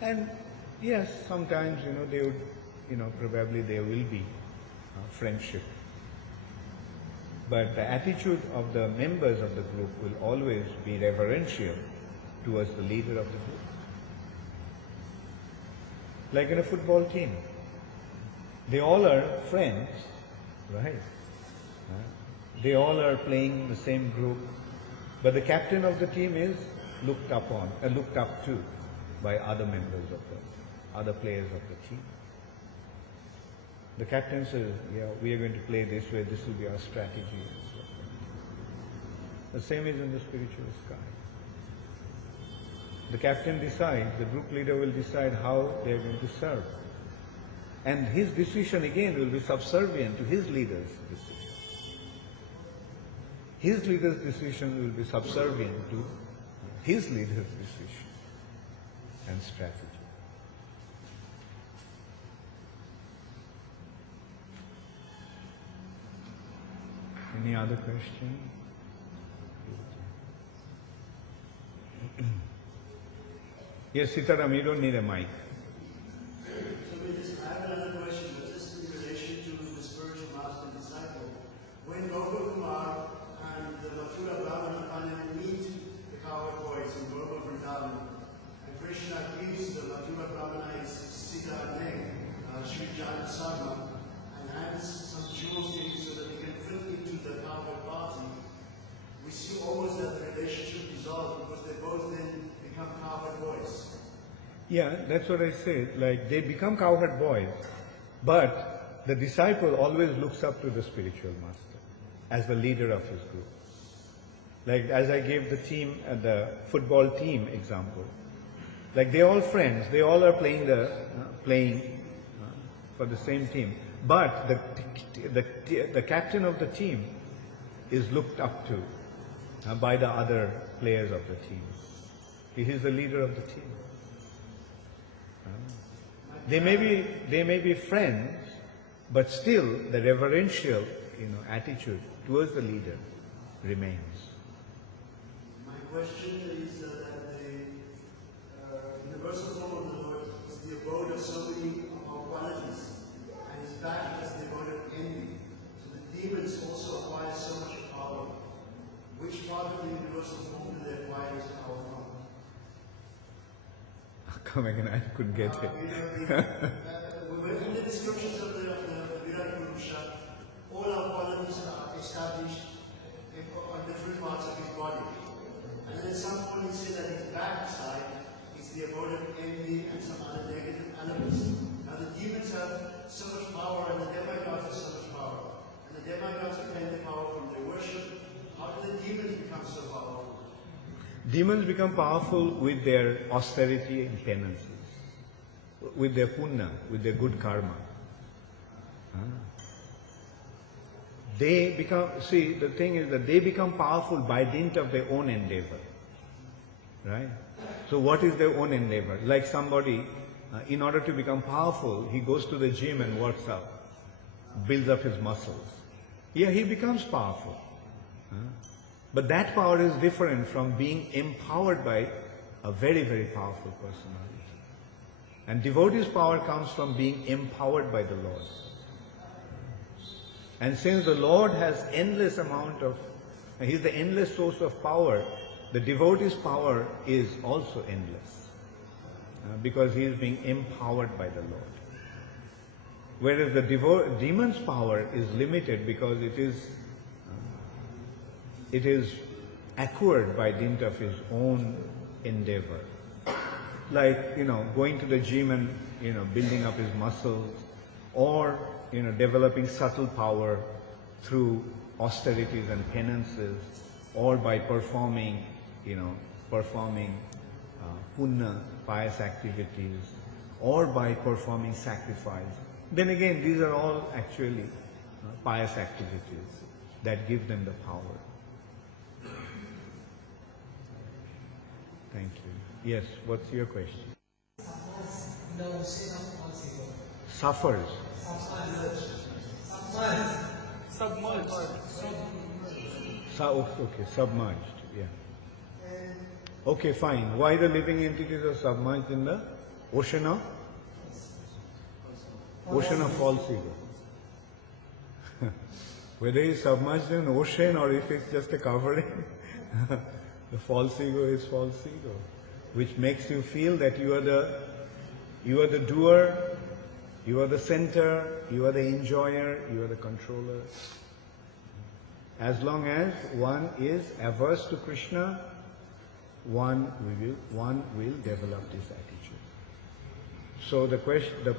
And yes, sometimes, they would, probably there will be friendship. But the attitude of the members of the group will always be reverential towards the leader of the group. Like in a football team. They all are friends, right? They all are playing the same group, but the captain of the team is looked up to by other members of other players of the team. The captain says, yeah, we are going to play this way, this will be our strategy. And so on. The same is in the spiritual sky. The captain decides, the group leader will decide how they are going to serve. And his decision again will be subservient to his leader's decision. His leader's decision will be subservient to his leader's decision and strategy. Any other question? Yes, Sitaram, you don't need a mic. I have another question, but just in relation to the spiritual master and disciple. When Gopal Kumar and the Mathura Brahmana finally meet the cowherd boys in Gopal Vrindavan, and Krishna gives the Mathura Brahmana his Sita's name, Sri Jana Sarma, Yeah, that's what I said. Like, they become cowherd boys, but the disciple always looks up to the spiritual master as the leader of his group. Like, as I gave the team, the football team example. Like, they're all friends. They all are playing for the same team. But the captain of the team is looked up to by the other players of the team. He is the leader of the team. They may be friends, but still the reverential, attitude towards the leader remains. My question is that the universal form of the Lord is the abode of so many of our qualities, and his back is the abode of envy. So the demons also acquire so much power. Which part of the universal form do they acquire this power from? Come again, I couldn't get it. In the descriptions of the Virat Purusha, all our qualities are established on different parts of his body. And then at some point he said that his backside is the abode of envy and some other negative elements. Now the demons have so much power and the demigods have so much power. And the demigods obtain the power from their worship. How do the demons become so powerful? Demons become powerful with their austerity and penances, with their punya, with their good karma. They become, the thing is that they become powerful by dint of their own endeavor. Right? So what is their own endeavor? Like somebody, in order to become powerful, he goes to the gym and works out, builds up his muscles. Yeah, he becomes powerful. But that power is different from being empowered by a very, very powerful personality. And devotee's power comes from being empowered by the Lord. And since the Lord has endless amount of, He is the endless source of power, the devotee's power is also endless. Because he is being empowered by the Lord. Whereas the demon's power is limited because it is acquired by dint of his own endeavor. Like, going to the gym and, building up his muscles, or, developing subtle power through austerities and penances, or by performing punya, pious activities, or by performing sacrifice. Then again, these are all actually pious activities that give them the power. Thank you. Yes, what's your question? Suffers. Okay, submerged, yeah. Okay, fine. Why the living entities are submerged in the ocean of false ego? Whether he's submerged in an ocean or if it's just a covering, the false ego is false ego, which makes you feel that you are the doer, you are the center, you are the enjoyer, you are the controller. As long as one is averse to Krishna, one will develop this attitude. So the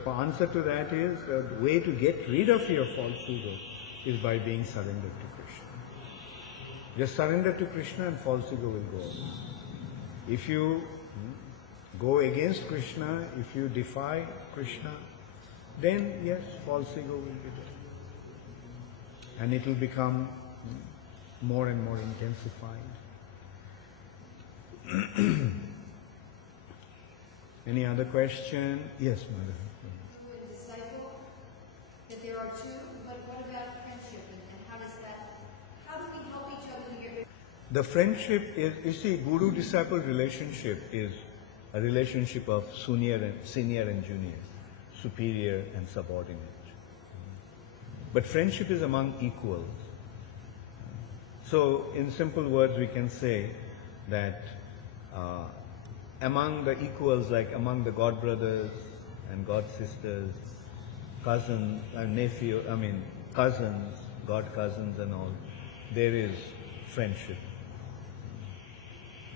answer to that is, the way to get rid of your false ego is by being surrendered to Krishna. Just surrender to Krishna and false ego will go away. If you go against Krishna, if you defy Krishna, then yes, false ego will be there. And it will become more and more intensified. Any other question? Yes, Mother. A disciple, that there are two, but what about friendship and how do we help each other to get? The friendship is, you see, guru-disciple relationship is a relationship of senior and junior, superior and subordinate. But friendship is among equals. So, in simple words, we can say that among the equals, like among the god brothers and god sisters, cousins and cousins, god cousins and all, there is friendship.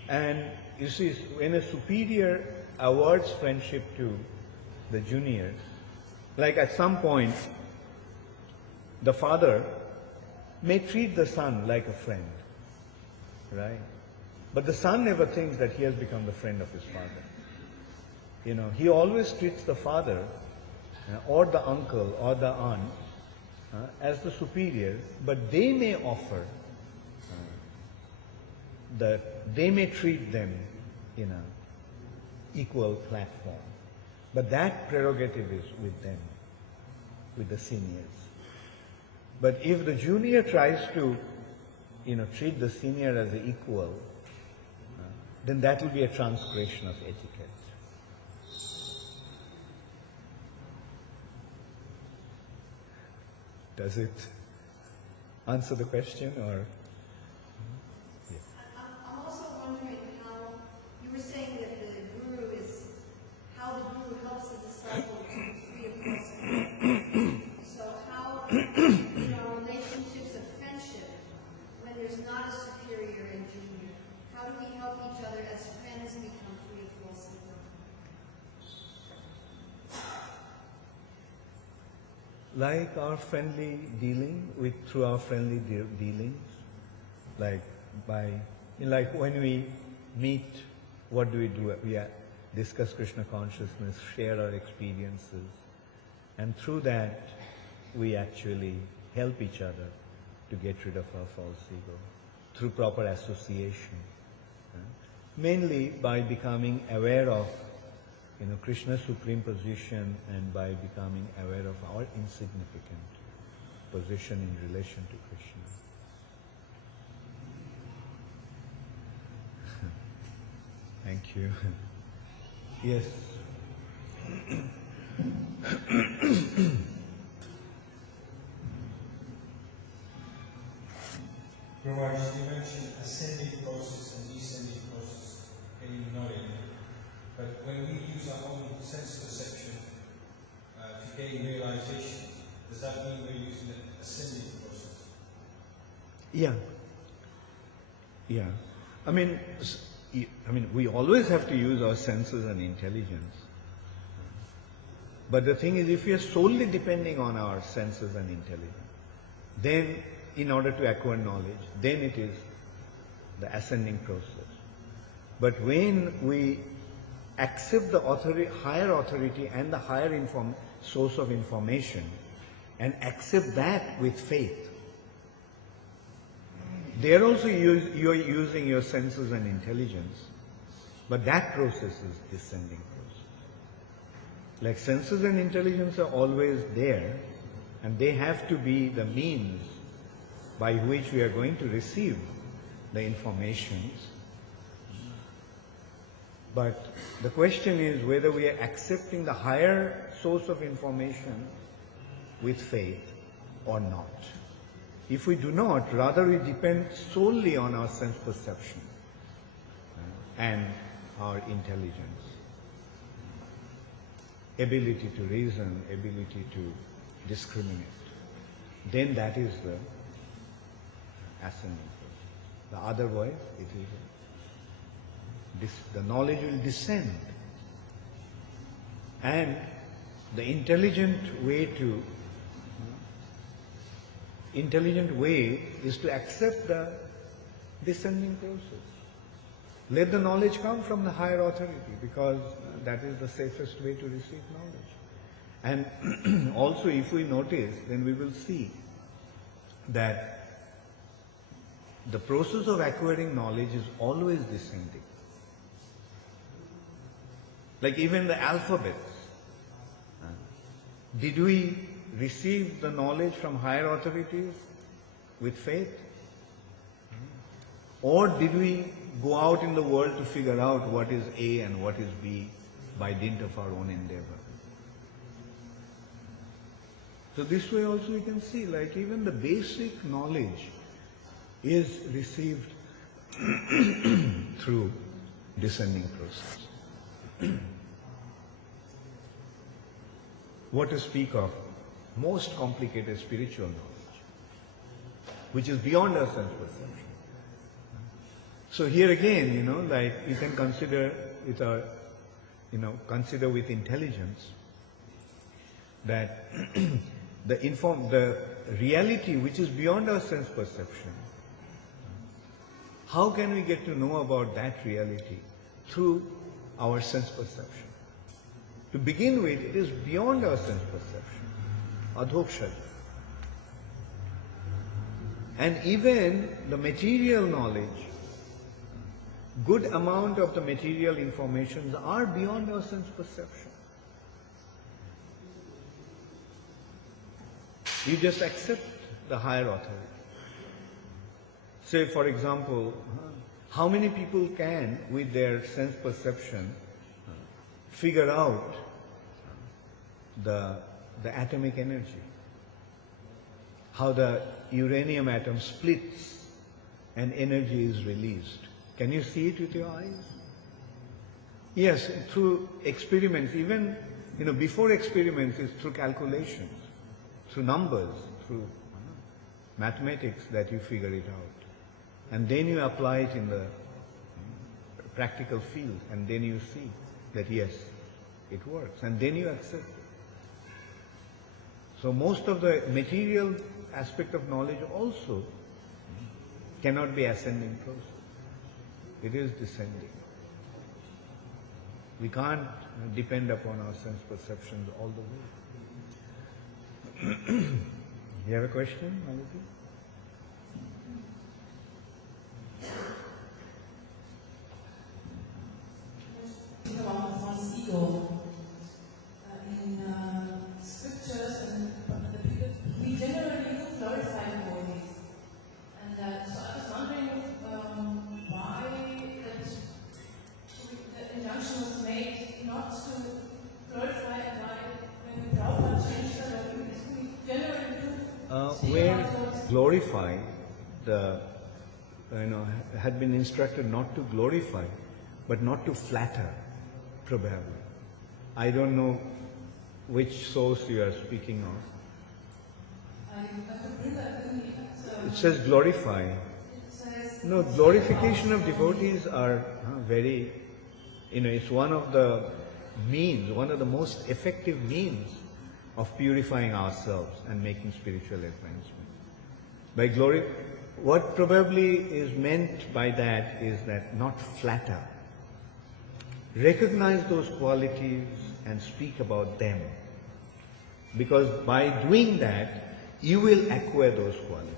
And you see, when a superior awards friendship to the juniors, like at some point, the father may treat the son like a friend, right? But the son never thinks that he has become the friend of his father. You know, he always treats the father or the uncle or the aunt as the superior, but they may offer that they may treat them in an equal platform. But that prerogative is with them, with the seniors. But if the junior tries to, treat the senior as an equal, then that will be a transgression of etiquette. Does it answer the question, or? Yeah. I'm also wondering how, you were saying that the guru is, how the guru helps the disciple to be free of falsehood. So how, in our relationships of friendship, when there's not a superior and junior, how do we help each other as friends become free of falsehood? Like our friendly dealing through our friendly dealings, like when we meet, what do? We discuss Krishna consciousness, share our experiences, and through that we actually help each other to get rid of our false ego through proper association, mainly by becoming aware of Krishna's supreme position, and by becoming aware of our insignificant position in relation to Krishna. Thank you. Yes. Prabhupada, you mentioned ascending process and descending process in knowing. But when we use our own sense perception to gain realization, does that mean we're using an ascending process? Yeah. I mean, we always have to use our senses and intelligence. But the thing is, if we are solely depending on our senses and intelligence, then in order to acquire knowledge, then it is the ascending process. But when we accept the higher authority and the higher source of information, and accept that with faith, there also you are using your senses and intelligence, but that process is descending process. Like senses and intelligence are always there, and they have to be the means by which we are going to receive the informations. But the question is whether we are accepting the higher source of information with faith or not. If we do not, rather we depend solely on our sense perception and our intelligence, ability to reason, ability to discriminate, then that is the ascending process. Otherwise, the knowledge will descend, and the intelligent way is to accept the descending process. Let the knowledge come from the higher authority, because that is the safest way to receive knowledge. And also, if we notice, then we will see that the process of acquiring knowledge is always descending. Like even the alphabets. Did we receive the knowledge from higher authorities with faith? Or did we go out in the world to figure out what is A and what is B by dint of our own endeavor? So this way also we can see, like even the basic knowledge is received through descending process. What to speak of most complicated spiritual knowledge, which is beyond our sense perception. So here again, like you can consider with consider with intelligence that the reality which is beyond our sense perception, how can we get to know about that reality? Through our sense perception. To begin with, it is beyond our sense perception, adhokshaya. And even the material knowledge, good amount of the material informations are beyond our sense perception. You just accept the higher authority. Say, for example, how many people can, with their sense perception, figure out the atomic energy? How the uranium atom splits and energy is released. Can you see it with your eyes? Yes, through experiments, even before experiments, it's through calculations, through numbers, through mathematics that you figure it out. And then you apply it in the practical field, and then you see that yes, it works, and then you accept it. So most of the material aspect of knowledge also cannot be ascending process. It is descending. We can't depend upon our sense perceptions all the way. You have a question, Malati? About one's ego. In scriptures, and we generally do glorify the bodies. And so I was wondering why the injunction was made not to glorify it, why when Prabhupada changed that, we generally do. Where glorify, had been instructed not to glorify, but not to flatter, probably. I don't know which source you are speaking of. It says glorify. No, glorification of devotees are very, it's one of the means, one of the most effective means of purifying ourselves and making spiritual advancement. By glory, what probably is meant by that is that not flatter. Recognize those qualities and speak about them. Because by doing that, you will acquire those qualities.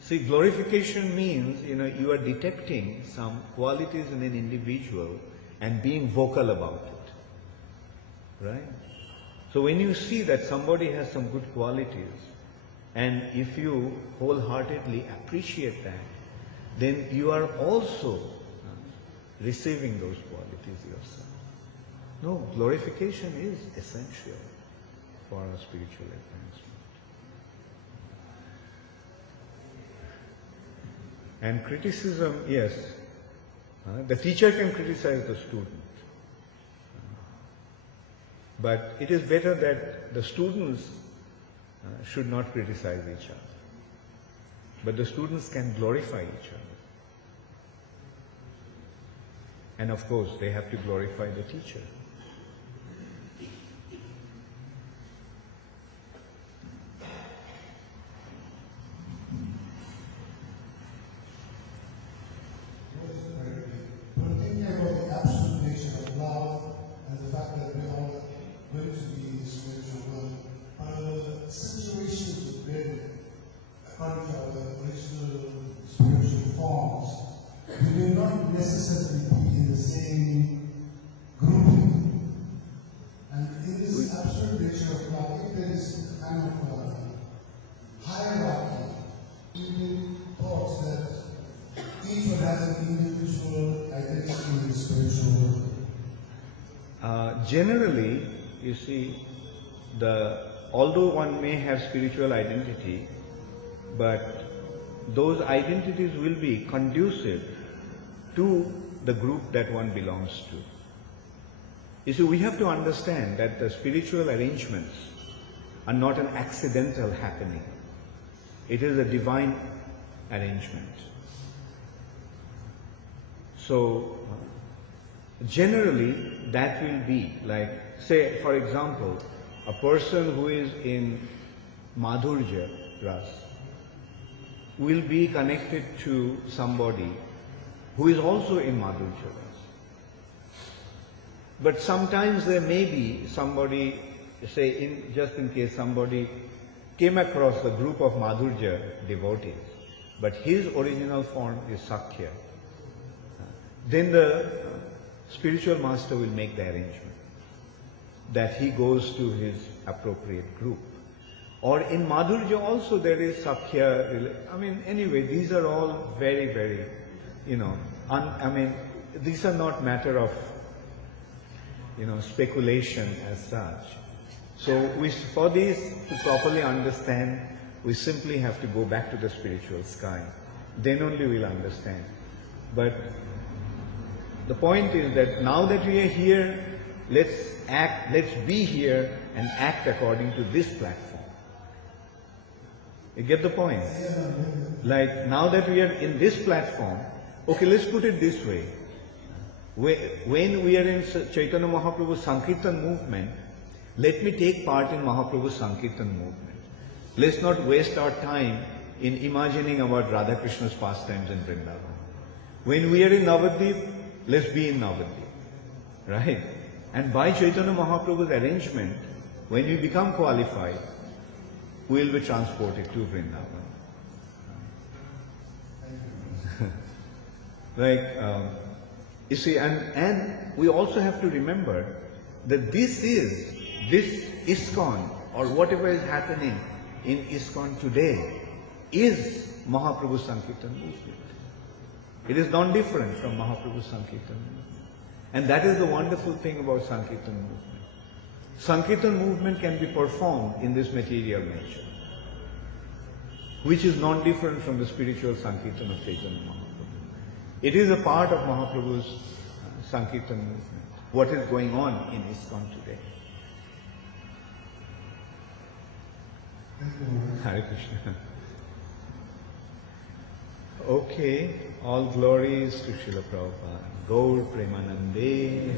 See, glorification means, you are detecting some qualities in an individual and being vocal about it. Right? So when you see that somebody has some good qualities, and if you wholeheartedly appreciate that, then you are also receiving those qualities yourself. No, glorification is essential for our spiritual advancement. And criticism, yes, the teacher can criticize the student. But it is better that the students should not criticize each other. But the students can glorify each other. And of course, they have to glorify the teacher. Thinking about the absolute nature of love and the fact that we all going to be in the spiritual world, under situations where, according to our original spiritual forms, we may not necessarily be in the same grouping. And in this absolute nature of love, if there is a kind of hierarchy, we thought that each one has an individual identity in the spiritual world. Generally, you see, although one may have spiritual identity, but those identities will be conducive to the group that one belongs to. You see, we have to understand that the spiritual arrangements are not an accidental happening. It is a divine arrangement. So generally that will be like, say for example, a person who is in Madhurya Ras will be connected to somebody who is also in Madhurya Ras. But sometimes there may be somebody, say just in case somebody came across a group of Madhurya devotees, but his original form is Sakya. Then the spiritual master will make the arrangement that he goes to his appropriate group. Or in Madhurya also there is Sakya. Anyway, these are all very, very, these are not matter of, speculation as such. So for this to properly understand, we simply have to go back to the spiritual sky. Then only we'll understand. But the point is that now that we are here, let's be here and act according to this platform. You get the point? Like now that we are in this platform, okay, let's put it this way. When we are in Chaitanya Mahaprabhu's Sankirtan movement, let me take part in Mahaprabhu's Sankirtan movement. Let's not waste our time in imagining about Radha Krishna's pastimes in Vrindavan. When we are in Navadvip, let's be in Navadvip. Right? And by Chaitanya Mahaprabhu's arrangement, when we become qualified, we will be transported to Vrindavan. You see, and we also have to remember that this ISKCON, or whatever is happening in ISKCON today, is Mahaprabhu's Sankirtan movement. It is not different from Mahaprabhu's Sankirtan movement. And that is the wonderful thing about Sankirtan movement. Sankirtan movement can be performed in this material nature, which is not different from the spiritual Sankirtan of Chaitanya Mahaprabhu. It is a part of Mahaprabhu's Sankirtan movement, what is going on in ISKCON today. Hare Krishna. Okay, all glories to Srila Prabhupada. Gaur Premanande.